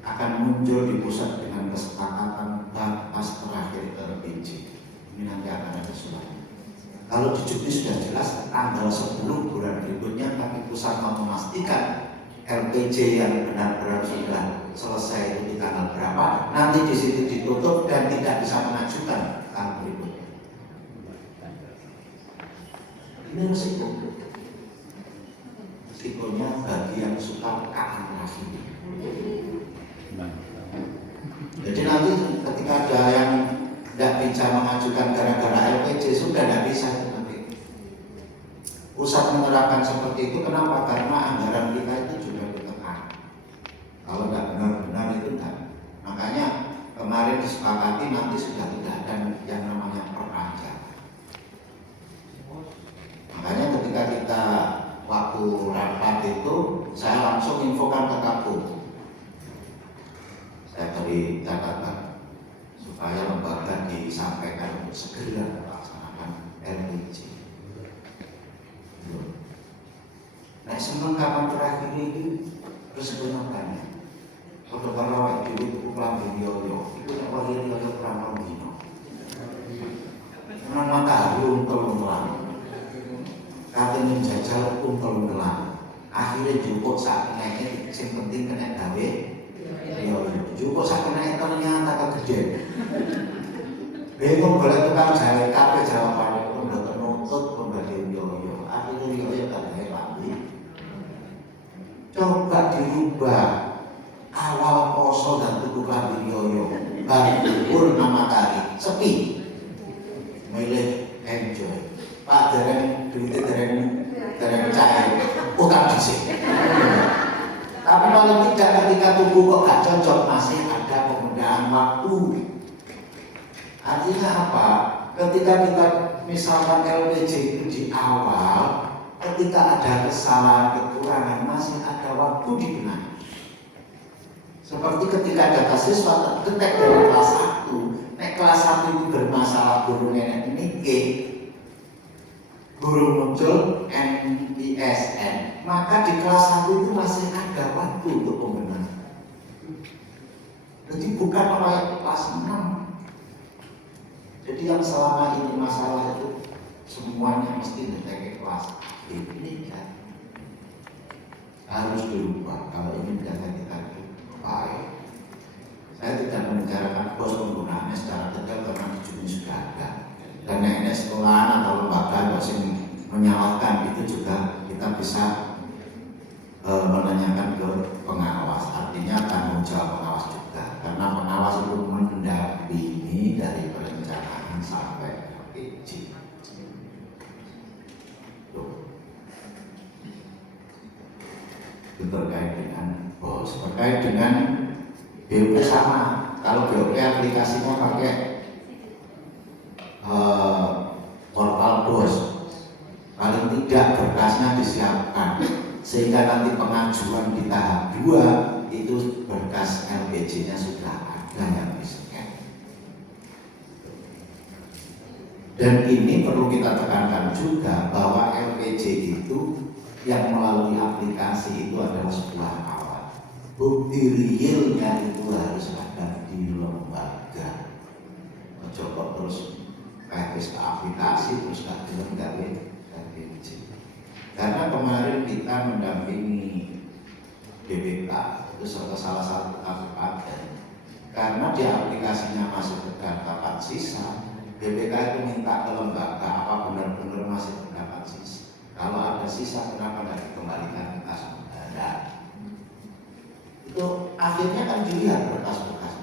akan muncul di pusat dengan kesepakatan batas terakhir LPG. Ini nanti akan ada surat. Kalau di juknis sudah jelas tanggal 10 bulan berikutnya, tapi pusat mau memastikan LPG yang benar-benar sudah selesai itu di tanggal berapa, nanti di situ ditutup dan tidak bisa mengajukan tanggal berikutnya. Ini risiko. Risikonya bagi yang suka keanehan. Jadi nanti ketika ada yang tidak bisa mengajukan gara-gara LPG, sudah tidak bisa nanti. Pusat menerapkan seperti itu, kenapa? Karena anggaran kita itu juga ditekan. Kalau nggak benar-benar itu enggak. Makanya disepakati nanti sudah tidak ada yang namanya perpanjangan. Makanya ketika kita waktu rapat itu saya langsung infokan ke Kapus. Saya beri catatan supaya lembaga disampaikan untuk segera melaksanakan LPG. Nah, senang kapan terakhir ini terus banyak. Kalau itu pulang yoyo, itu yang wahir yoyo perang dino. Menang matahari untel untelan, katanya jajal untel untelan. Akhirnya cukup saat naiknya, yang penting kena gawe yoyo. Cukup saat naik ternyata kegede. Bingung boleh tukang jahit kafe jawabannya pun udah penuntut pembeli yoyo. Akhirnya yoyo tak ada lagi. Coba dirubah. Awal poso dan tutup lagi yoyo, baru nama kali sepi, milih enjoy. Pak dereng duitnya dereng cair, utang disik. Tapi paling tidak ketika tubuh kok gak cocok masih ada penundaan waktu. Artinya apa? Ketika kita misalkan LPG itu di awal, ketika ada kesalahan kekurangan masih ada waktu dibenahi. Seperti ketika data siswa terdetek dari kelas 1, kelas 1 itu bermasalah guru nenek nike, guru muncul NPSN, maka di kelas 1 itu masih ada waktu untuk pembenahan. Jadi bukan oleh kelas 6. Jadi yang selama ini masalah itu semuanya mesti didetek kelas ini kan harus dirubah kalau ini tidak kita baik. Saya tidak membicarakan pos penggunaannya secara detail karena di sini sudah ada. Dan ini sekolahan atau lembaga yang menyalahkan itu juga kita bisa menanyakan ke pengawas. Artinya tanggung jawab pengawas juga. Karena pengawas itu mendampingi dari perencanaan sampai izin. Itu terkait dengan bos, terkait dengan BOP sama. Kalau BOP aplikasinya pakai portal bos, paling tidak berkasnya disiapkan sehingga nanti pengajuan di tahap 2 itu berkas LPG-nya sudah ada yang di-scan. Dan ini perlu kita tekankan juga bahwa LPG itu yang melalui aplikasi itu adalah sebuah awal. Bukti realnya itu harus ada di lembaga. Coba terus ke aplikasi terus nggak gawe LPG. Karena kemarin kita mendampingi BPK itu salah satu kabupaten. Karena di aplikasinya masih terdapat sisa, BPK itu minta ke lembaga apa benar-benar masih terdapat sisa. Kalau ada sisa kenapa tidak dikembalikan ke kas negara? Itu akhirnya kan dilihat berkas-berkas.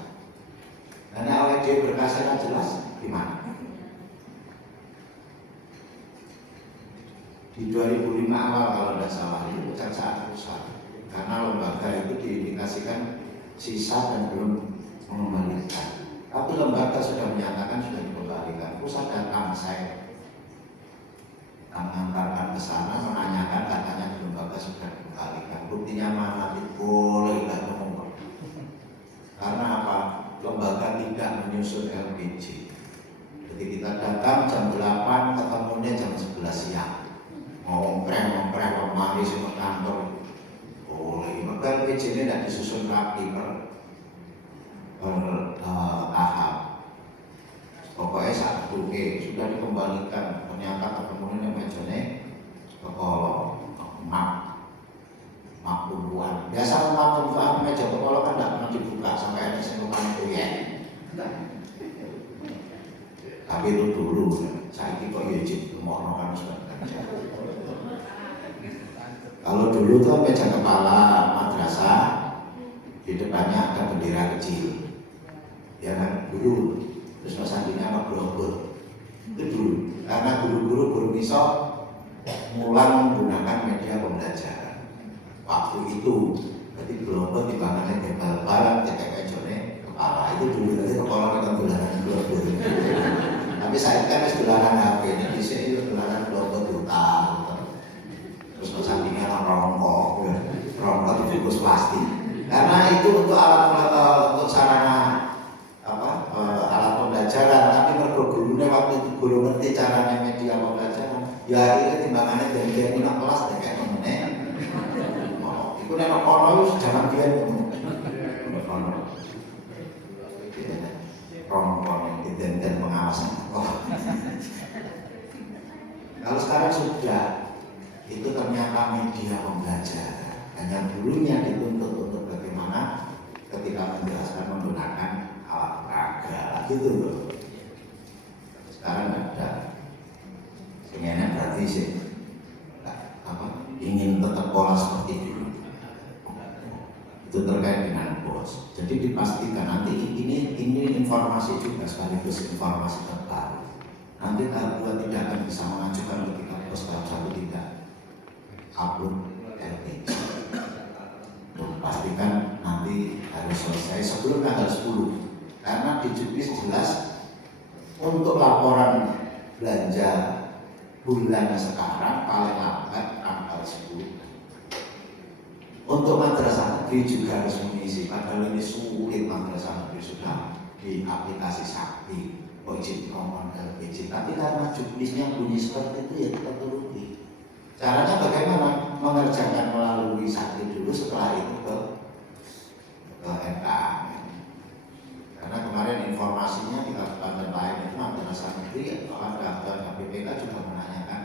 Karena oleh dia berkasnya kan jelas gimana? Di 2005 awal kalau tidak salah itu kejaksaan pusat. Karena lembaga itu diindikasikan sisa dan belum mengembalikan. Tapi lembaga sudah menyatakan sudah dikembalikan. Pusat datang saya mengantarkan ke sana menanyakan katanya di lembaga sudah dikembalikan. Buktinya mana? Boleh tidak ngomong. Karena apa? Lembaga tidak menyusun LPG. Jadi kita datang jam 8 ketemunya jam 11 siang. Ngompreng lemari semua kantor. Boleh. Maka LPG ini tidak disusun rapi per tahap. Pokoknya satu sudah dikembalikan. Ternyata ketemunya mejanya kepolo mak tumbuhan. Biasa mak tumbuhan meja kepolo kan tidak pernah dibuka sampai ada sentuhan itu ya. Tapi itu dulu. Saya kira ya jadi mau kan sudah. Kalau dulu tuh meja kepala madrasah di depannya ada bendera kecil, ya kan dulu. Terus masandinya apa global itu dulu. Karena guru-guru bisa mulai menggunakan media pembelajaran waktu itu. Berarti global di bawahnya tebal barat, cetek ejone kepala itu dulu. Jadi kepala untuk untuk sarana alat pembelajaran, tapi mergo gurune waktu itu guru ngerti caranya media pembelajaran. Ya akhirnya timbangannya dari dia punya kelas deh kayak temennya. Oh, itu nek kono wis jangan dia kono. Rombongan dan pengawasan. Kalau sekarang sudah itu ternyata media pembelajaran. Hanya gurunya dituntut untuk bagaimana ketika menjelaskan menggunakan alat peraga gitu loh. Sekarang nggak ada. Sebenarnya berarti sih ingin tetap pola seperti dulu. Itu terkait dengan bos. Jadi dipastikan nanti ini informasi juga sekaligus informasi terbaru. Nanti tahap 2 tidak akan bisa mengajukan ketika bos tahap 1 tidak upload LPG. Pastikan nanti harus selesai sebelum tanggal 10 karena di Juknis jelas untuk laporan belanja bulan sekarang paling lambat tanggal 10. Untuk madrasah negeri juga harus mengisi, padahal ini sulit madrasah negeri sudah di aplikasi Sakti izin common LPG, tapi karena Juknisnya bunyi seperti itu ya kita turuti. Caranya bagaimana? Mengerjakan melalui Sakti dulu, setelah itu ke MK. Karena kemarin informasinya di kabupaten lain itu madrasah negeri atau ada BPK juga menanyakan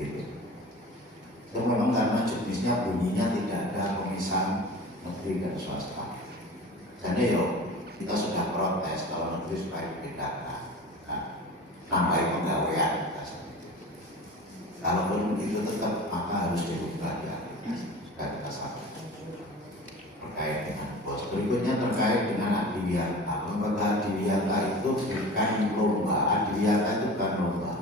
gitu. Itu memang karena Juknisnya bunyinya tidak ada pemisahan negeri dan swasta. Jadi kita sudah protes kalau negeri supaya dibedakan, nambahin pegawaian. Kalaupun itu tetap maka harus dirubah ya, supaya kita sadar. Terkait dengan bos. Berikutnya terkait dengan Adiwiyata. Lembaga Adiwiyata itu bukan lomba. Adiwiyata itu bukan lomba.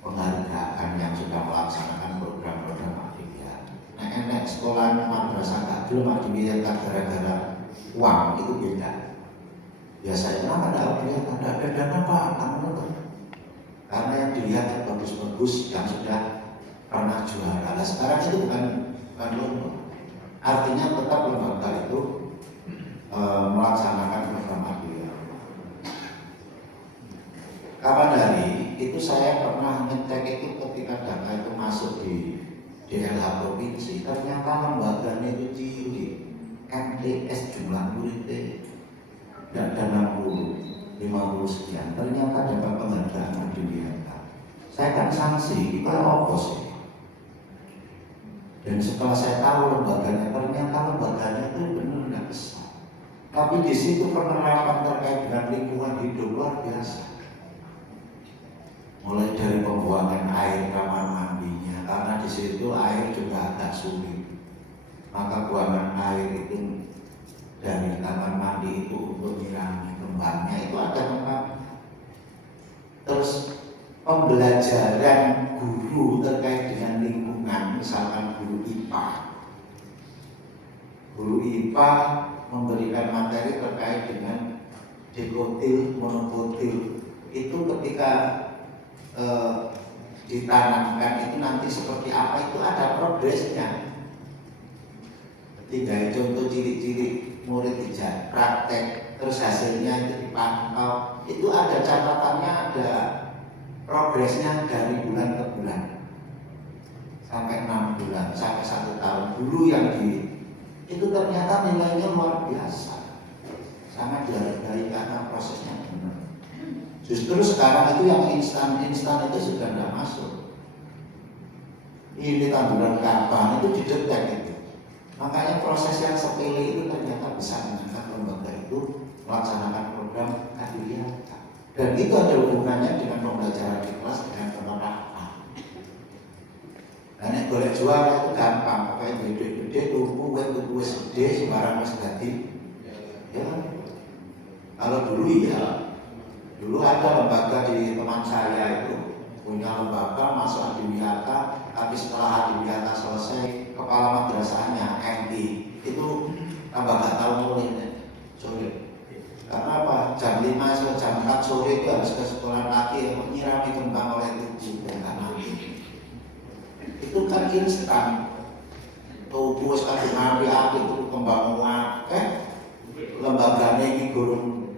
Penghargaan yang sudah melaksanakan program-program Adiwiyata. Nah, enek sekolah madrasah gak belum Adiwiyata gara-gara uang itu beda. Biasanya ada Adiwiyata, ada dana Pak, karena yang dilihat yang bagus-bagus yang sudah pernah juara. Nah, sekarang itu bukan lomba. Artinya tetap lembaga itu melaksanakan program Adiwiyata. Kapan hari itu saya pernah ngecek itu ketika data itu masuk di DLH provinsi, ternyata lembaganya itu cilik. MTS jumlah muridnya tidak ada 50 sekian, ternyata dapat penghargaan Adiwiyata. Saya kan sanksi, itu apa sih? Dan setelah saya tahu lembaganya, ternyata lembaganya itu benar tidak besar. Tapi di situ penerapan terkait dengan lingkungan hidup luar biasa. Mulai dari pembuangan air kamar mandinya, karena di situ air juga agak sulit. Maka buangan air itu dari kamar mandi itu untuk nyirami kembangnya itu ada tempat. Terus pembelajaran guru terkait dengan lingkungan, misalkan guru IPA. Guru IPA memberikan materi terkait dengan dekotil, monokotil. Itu ketika ditanamkan itu nanti seperti apa itu ada progresnya. Tinggal contoh ciri-ciri murid tidak praktek, terus hasilnya itu dipantau, itu ada catatannya, ada progresnya dari bulan ke bulan sampai 6 bulan, sampai 1 tahun. Dulu yang itu ternyata nilainya luar biasa, sangat dihargai karena prosesnya benar. Justru sekarang itu yang instan itu sudah tidak masuk. Ini tanduran kapan itu didetek itu. Makanya proses yang sepele itu ternyata bisa mengangkat lembaga itu melaksanakan program Adiwiyata. Dan itu ada hubungannya dengan pembelajaran di kelas dengan penerapan. Dan yang boleh jual itu gampang, pokoknya gede-gede, tuku gede, sembarang mas ganti. Ya, kalau dulu ya, dulu ada lembaga di teman saya itu punya lembaga masuk Adiwiyata, tapi setelah Adiwiyata selesai, kepala madrasahnya MI itu tambah gak tahu mulainya sore. Karena apa? Jam 5 sampai jam 4 sore itu harus ke sekolah lagi yang menyirami kembang oleh tujuh dan nanti. Itu kan instan. tuku sekali ngapi-api itu pembangunan lembaganya ini gurung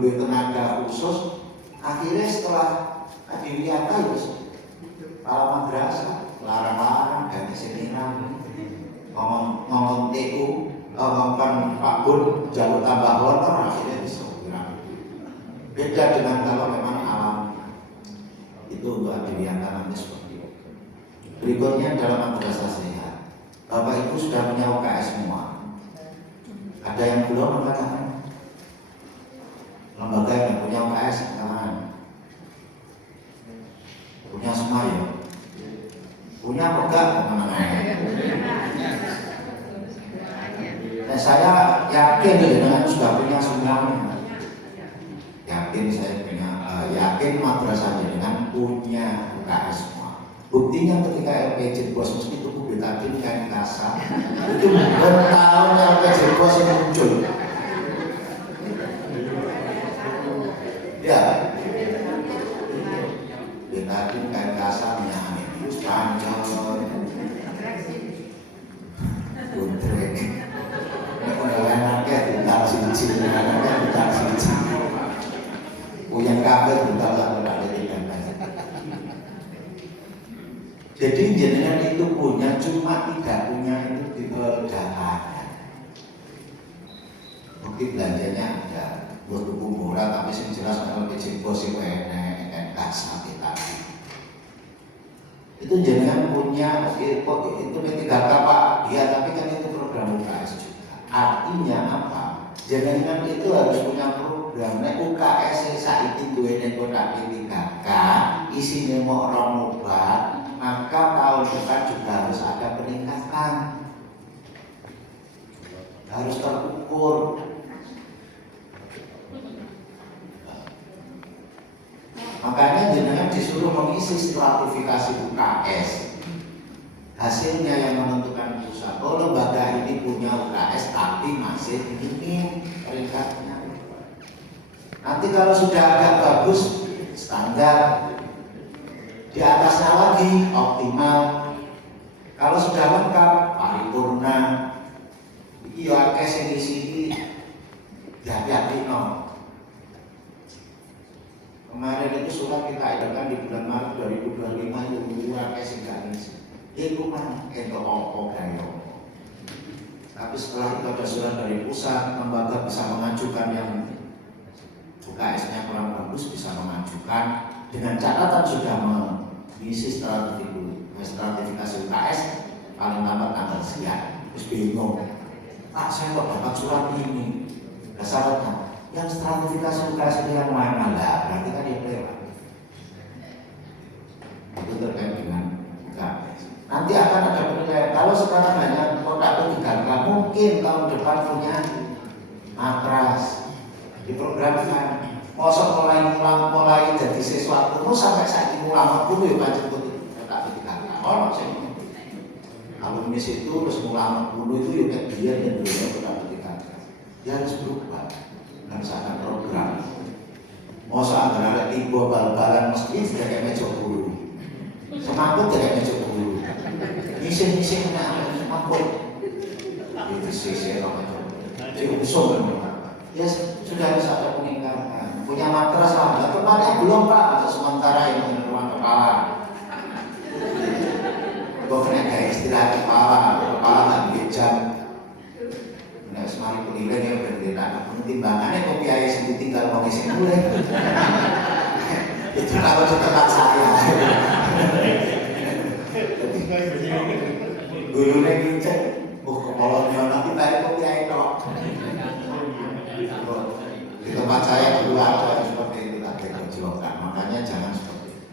tenaga khusus. Akhirnya setelah adiwiyata para madrasah larang-larang dan seminar ngomong TU ngomong Pak Bun jalur tambah honor, akhirnya diseberang. Beda dengan kalau memang alam itu untuk adiwiyata nanti seperti itu. Berikutnya dalam madrasah sehat, Bapak Ibu sudah punya UKS semua. Ada yang belum mengatakan? Lembaga yang punya UKS kan? Punya semua ya? Punya apa enggak? Nah, saya yakin dengan sudah punya semuanya. Yakin saya punya, yakin madrasah dengan punya UKS semua. Buktinya ketika LPJ Bos meski itu betadin kain kasa, itu bertahun LPJ Bos muncul. Ya, betadin kain kasa menyanyi terus panjang, buntrek. Anaknya bentar siji, punya kabar bentar lah ada di gambar. Jadi jenengan itu punya, cuma tidak punya itu di datanya. Bukti belanjanya ada, buat tuku murah tapi sing jelas kalau PJ Bos itu enak kasar tadi. Itu jenengan punya, itu P3K Pak, ya tapi kan itu program UKS juga. Artinya apa? Jenengan itu harus punya program. Nek UKS saiki duwene kotak P3K, isinya mau orang obat, maka tahun depan juga harus ada peningkatan. Harus terukur. Makanya jenengan disuruh mengisi stratifikasi UKS. Hasilnya yang menentukan pusat. Oh, lembaga ini punya UKS tapi masih minim peringkatnya. Nanti kalau sudah agak bagus, standar. Di atasnya lagi optimal. Kalau sudah lengkap, paripurna. Iki UKS yang di sini hati-hati no. Kemarin itu surat kita edarkan di bulan Maret 2025 itu UKS yang ngisi. Itu kan itu opo kan. Tapi setelah itu ada surat dari pusat, lembaga bisa mengajukan yang UKS-nya kurang bagus, bisa mengajukan dengan catatan sudah mengisi stratifikasi UKS paling lambat tanggal sekian. Terus bingung, Pak saya kok dapat surat ini? Syaratnya yang stratifikasi UKS itu yang mana lah? Berarti kan yang lewat. Itu terkait dengan UKS. Nanti akan ada penilaian. Kalau sekarang hanya kotak P3K, mungkin tahun depan punya matras diprogramkan. Mosok mulai jadi sesuatu sampai saat ini ulama dulu ya macam itu kotak P3K. Orang sih alumni situ terus ulama dulu itu ya dia yang dulu kotak P3K. Dia harus berubah, harus ada program. Mosok antara tiba bal-balan mesti tidak meja bulu, semangkut tidak meja bulu. Isi-isi ampun itu sisi diusung ya sudah harus ada peningkatan. Punya matras lah, kemarin belum Pak, masa sementara yang ruang kepala gue kena kayak istilah kepala nggak bijak. Nah semakin penilaian yang berbeda, timbangannya kopi ayah sendiri tinggal mau ngisi mulai itu kalau di tempat saya gurunya ngecek, kalau nanti tadi kopi air kok. Di tempat saya dulu ada seperti itu tadi perjuangan. Makanya jangan seperti itu.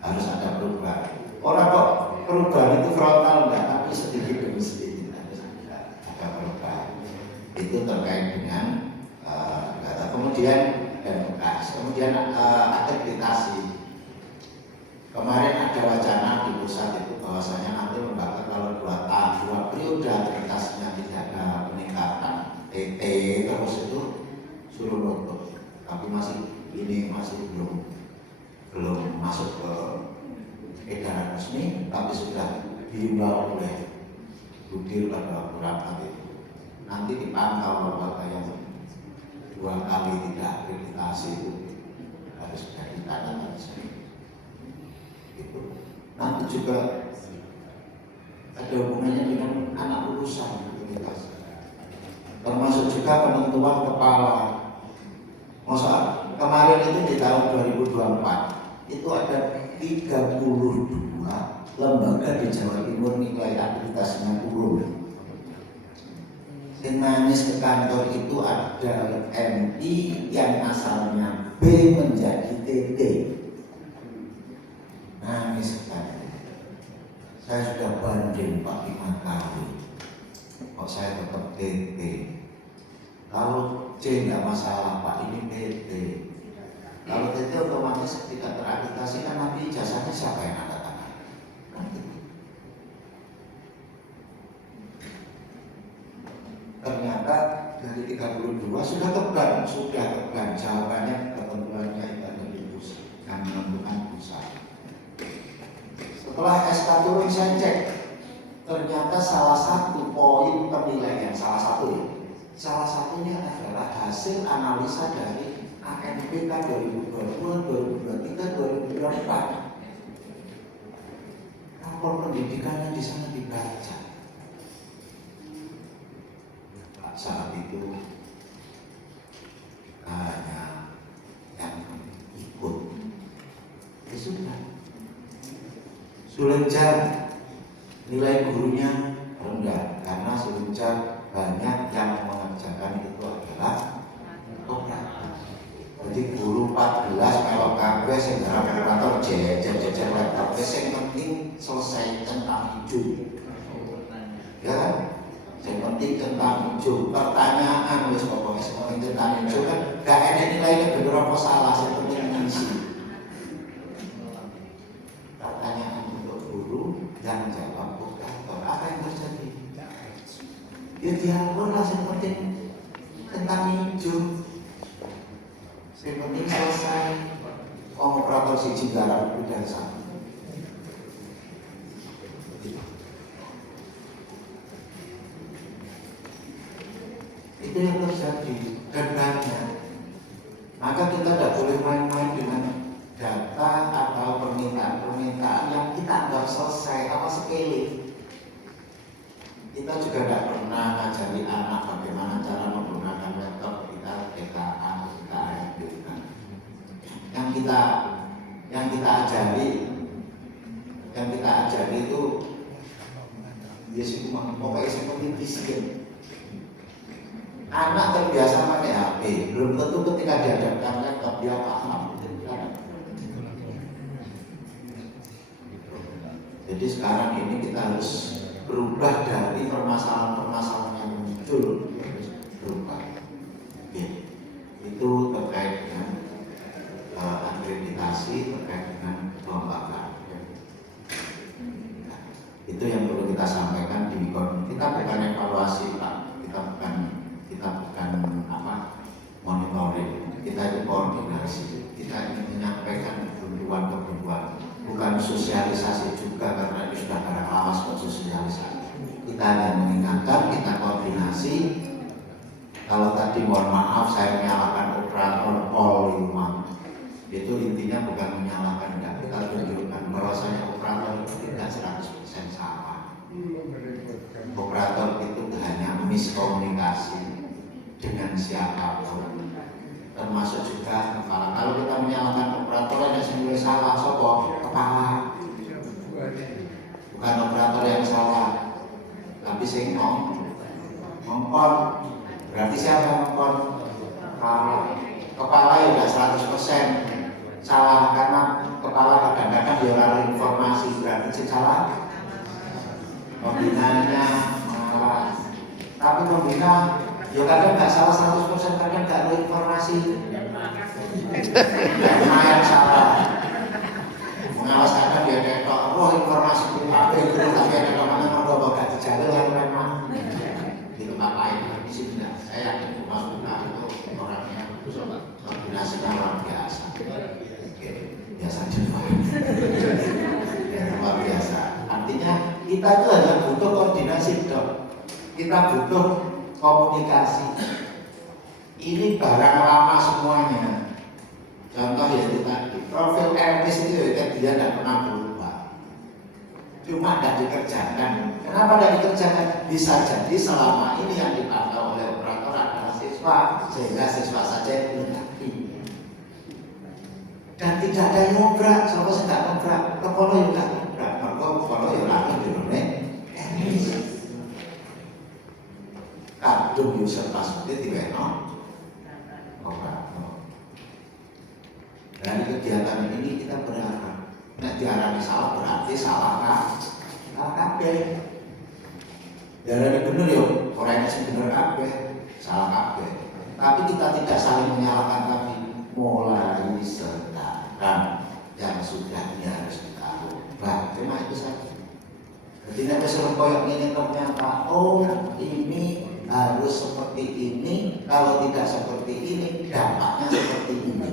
Harus ada perubahan. Orang kok perubahan itu frontal enggak, tapi sedikit demi sedikit harus ada perubahan. Itu terkait dengan data. Kemudian dan UKS. Kemudian akreditasi. Kemarin ada wacana di pusat itu bahwasanya nanti lembaga kalau 2 periode akreditasinya tidak ada peningkatan TT terus itu suruh nutup. Tapi masih belum masuk ke edaran resmi, tapi sudah diimbau oleh budir pada waktu rapat itu nanti dipantau lembaga yang 2 kali tidak akreditasi itu harus dari catatan saya. Itu nanti juga ada hubungannya dengan anak lulusan akreditasi, termasuk juga penentuan kepala. Masa kemarin itu di tahun 2024 itu ada 32 lembaga di Jawa Timur nilai akreditasinya turun. Yang nangis ke kantor itu ada MI yang asalnya B menjadi TT. Nangis ke kantor. Saya sudah banding Pak 5 kali. Kok saya tetap TT? Kalau C nggak masalah Pak, ini TT. Kalau TT otomatis tidak terakreditasi kan nanti ijazahnya siapa yang ada tangan? Ternyata dari 32 sudah terbang jawabannya ketentuannya itu yang menentukan pusat. Setelah SK turun saya cek, ternyata salah satu poin penilaian, salah satunya adalah hasil analisa dari ANPK 2020, 2023, 2024. Rapor pendidikannya di sana dibaca. Saat itu hanya yang ikut. Ya sudah. Sulenjar nilai gurunya rendah karena Sulenjar banyak yang mengerjakan itu adalah operator. Jadi guru 14 kalau kabeh sing operator jejer laptop sing penting selesai tentang hijau. Ya kan? Yang penting tentang hijau. Pertanyaan wis pokoknya penting tentang hijau kan gak ada nilainya beberapa salah yang penting ngisi. Pertanyaan untuk guru yang jawab operator. Apa yang terjadi? Ya dialog lah yang penting tentang hijau. Yang penting selesai. Operator siji garap udah sama. Itu yang terjadi dan banyak. Maka kita tidak boleh main-main dengan data atau permintaan yang kita anggap selesai apa sepele. Kita juga tidak pernah ngajari anak bagaimana cara menggunakan laptop kita TKA, TKA. Yang kita ajari itu biasanya pokoknya seperti fisik. Anak terbiasa pakai HP, belum tentu ketika dihadapkan laptop dia paham. Jadi sekarang ini kita harus berubah dari permasalahan-permasalahan yang muncul, harus berubah. Oke. Itu terkait dengan akreditasi, terkait dengan kelembagaan. Itu yang perlu kita sampaikan di kita bukan evaluasi Pak, kita bukan monitoring, kita itu koordinasi, kita ingin menyampaikan kebutuhan, bukan sosialisasi juga karena ini sudah barang lawas buat sosialisasi. Kita hanya mengingatkan, kita koordinasi. Kalau tadi mohon maaf saya menyalahkan operator all in one, itu intinya bukan menyalahkan, kita tunjukkan bahwasanya operator itu tidak 100% salah. Operator itu hanya miskomunikasi dengan siapapun, termasuk juga kepala. Kalau kita menyalahkan operator yang sendiri salah, sopo kepala, bukan operator yang salah, tapi sing ngongkon. Berarti siapa ngongkon? Kepala ya tidak 100% salah karena kepala kadang-kadang dia informasi, berarti sing salah pembinaannya malah. Tapi pembina ya kadang nggak salah 100%, kadang nggak ada informasi. Karena yang salah mengawas kadang dia ketok, informasi apa itu tapi ada kemana mau gak dijalur yang memang di tempat lain. Di sini enggak. Saya yakin Mas Buka itu orangnya koordinasinya luar biasa. Biasa juga. Ya, luar biasa. Artinya kita itu hanya butuh koordinasi dok. kita butuh komunikasi. Ini barang lama semuanya. Contoh ya itu tadi, profil etnis itu ya dia tidak pernah berubah. Cuma tidak dikerjakan. Kenapa tidak dikerjakan? Bisa jadi selama ini yang dipantau oleh operator adalah siswa, sehingga siswa saja yang melengkapi. Dan tidak ada yang ngobrak, siapa sih tidak ngobrak? Kepala yang tidak ngobrak, mereka kepala yang lagi di dunia etnis. Kadung user pasutnya tidak ngobrak. Dari kegiatan ini kita berharap, nek diarani salah berarti salah kabeh. Diarani bener yo, ora enek sing bener kabeh, salah kabeh. Tapi kita tidak saling menyalahkan, tapi mulai sekarang yang sudah ini harus kita ubah. Cuma itu saja. Jadi nek wis koyo ngene ternyata, oh ini harus seperti ini, kalau tidak seperti ini dampaknya seperti ini.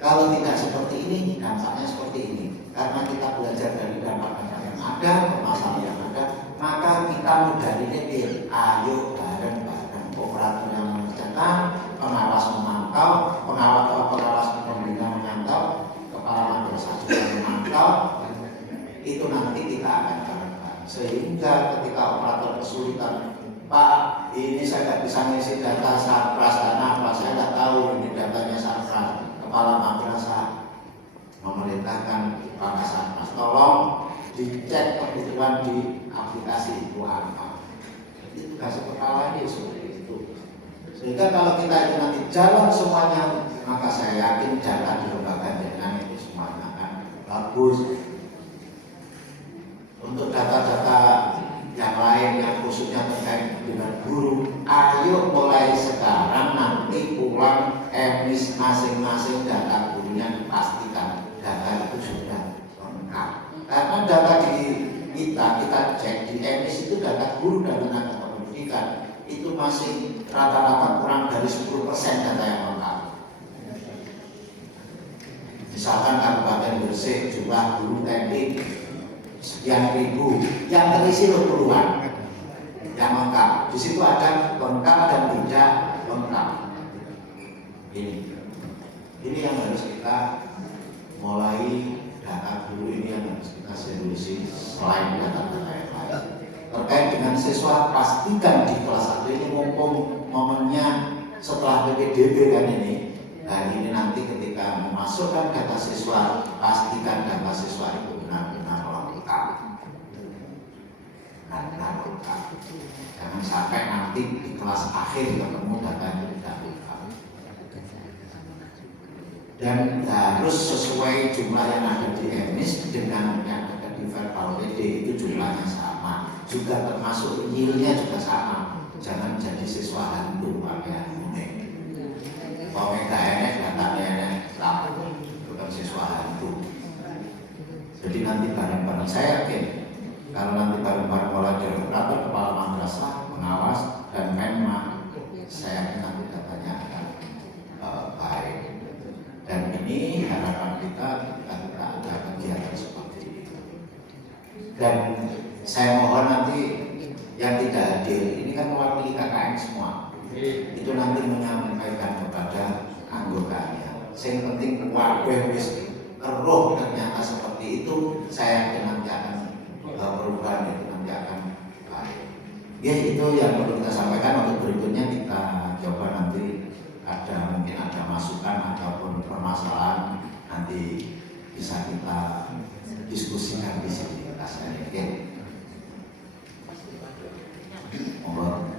Kalau tidak seperti ini, dampaknya seperti ini. Karena kita belajar dari dampak-dampak yang ada, permasalahan yang ada, maka kita modalnya ayo bareng-bareng. Operator yang mengerjakan, pengawas memantau, pengawas pembina memantau, kepala madrasah juga memantau. Itu nanti kita akan bareng-bareng. Sehingga ketika operator kesulitan, Pak, ini saya tidak bisa ngisi data Sarpras karena apa? Saya tidak tahu ini datanya Sarpras. Kepala madrasah memerintahkan para Sarpras, tolong dicek kebutuhan di aplikasi itu apa. Jadi tugas kepala ini seperti itu. Sehingga kalau kita itu nanti jalan semuanya, maka saya yakin data di lembaga dengan itu semuanya akan bagus. Untuk data-data yang lain yang khususnya terkait dengan guru, ayo mulai sekarang nanti pulang etnis masing-masing data gurunya dipastikan data itu sudah lengkap. Karena data di kita cek di etnis itu data guru dan tenaga pendidikan itu masih rata-rata kurang dari 10% data yang lengkap. Misalkan Kabupaten Gresik jumlah guru teknik sekian ribu, yang terisi puluhan yang lengkap. Di situ ada lengkap dan tidak lengkap. Ini yang harus kita mulai data dulu, ini yang harus kita solusi selain data-data yang lain. Terkait dengan siswa, pastikan di kelas 1 ini mumpung momennya setelah PPDB kan ini. Nah ini nanti ketika memasukkan data siswa, pastikan data siswa itu benar-benar lengkap. Jangan sampai nanti di kelas akhir ketemu data yang tidak lengkap. Dan harus sesuai jumlah yang ada di etnis dengan yang ada di verbal PD itu jumlahnya sama. Juga termasuk nilainya juga sama. Jangan jadi siswa hantu pakai kuning. Kalau tidak enak datanya enak, bukan siswa hantu. Jadi nanti bareng-bareng saya yakin kalau nanti bareng-bareng mulai dari operator, kepala madrasah, pengawas dan Menma, saya yakin nanti datanya akan baik. Dan ini harapan kita ada kegiatan seperti ini. Dan saya mohon nanti yang tidak hadir, ini kan mewakili KKN semua, itu nanti menyampaikan kepada anggotanya. Yang penting keluarga wis roh ternyata seperti itu, saya yakin nanti akan perubahan itu nanti akan baik. Ya itu yang perlu kita sampaikan. Untuk berikutnya kita coba nanti mungkin ada masukan ataupun permasalahan nanti bisa kita diskusikan di sini. Saya yakin. Mohon.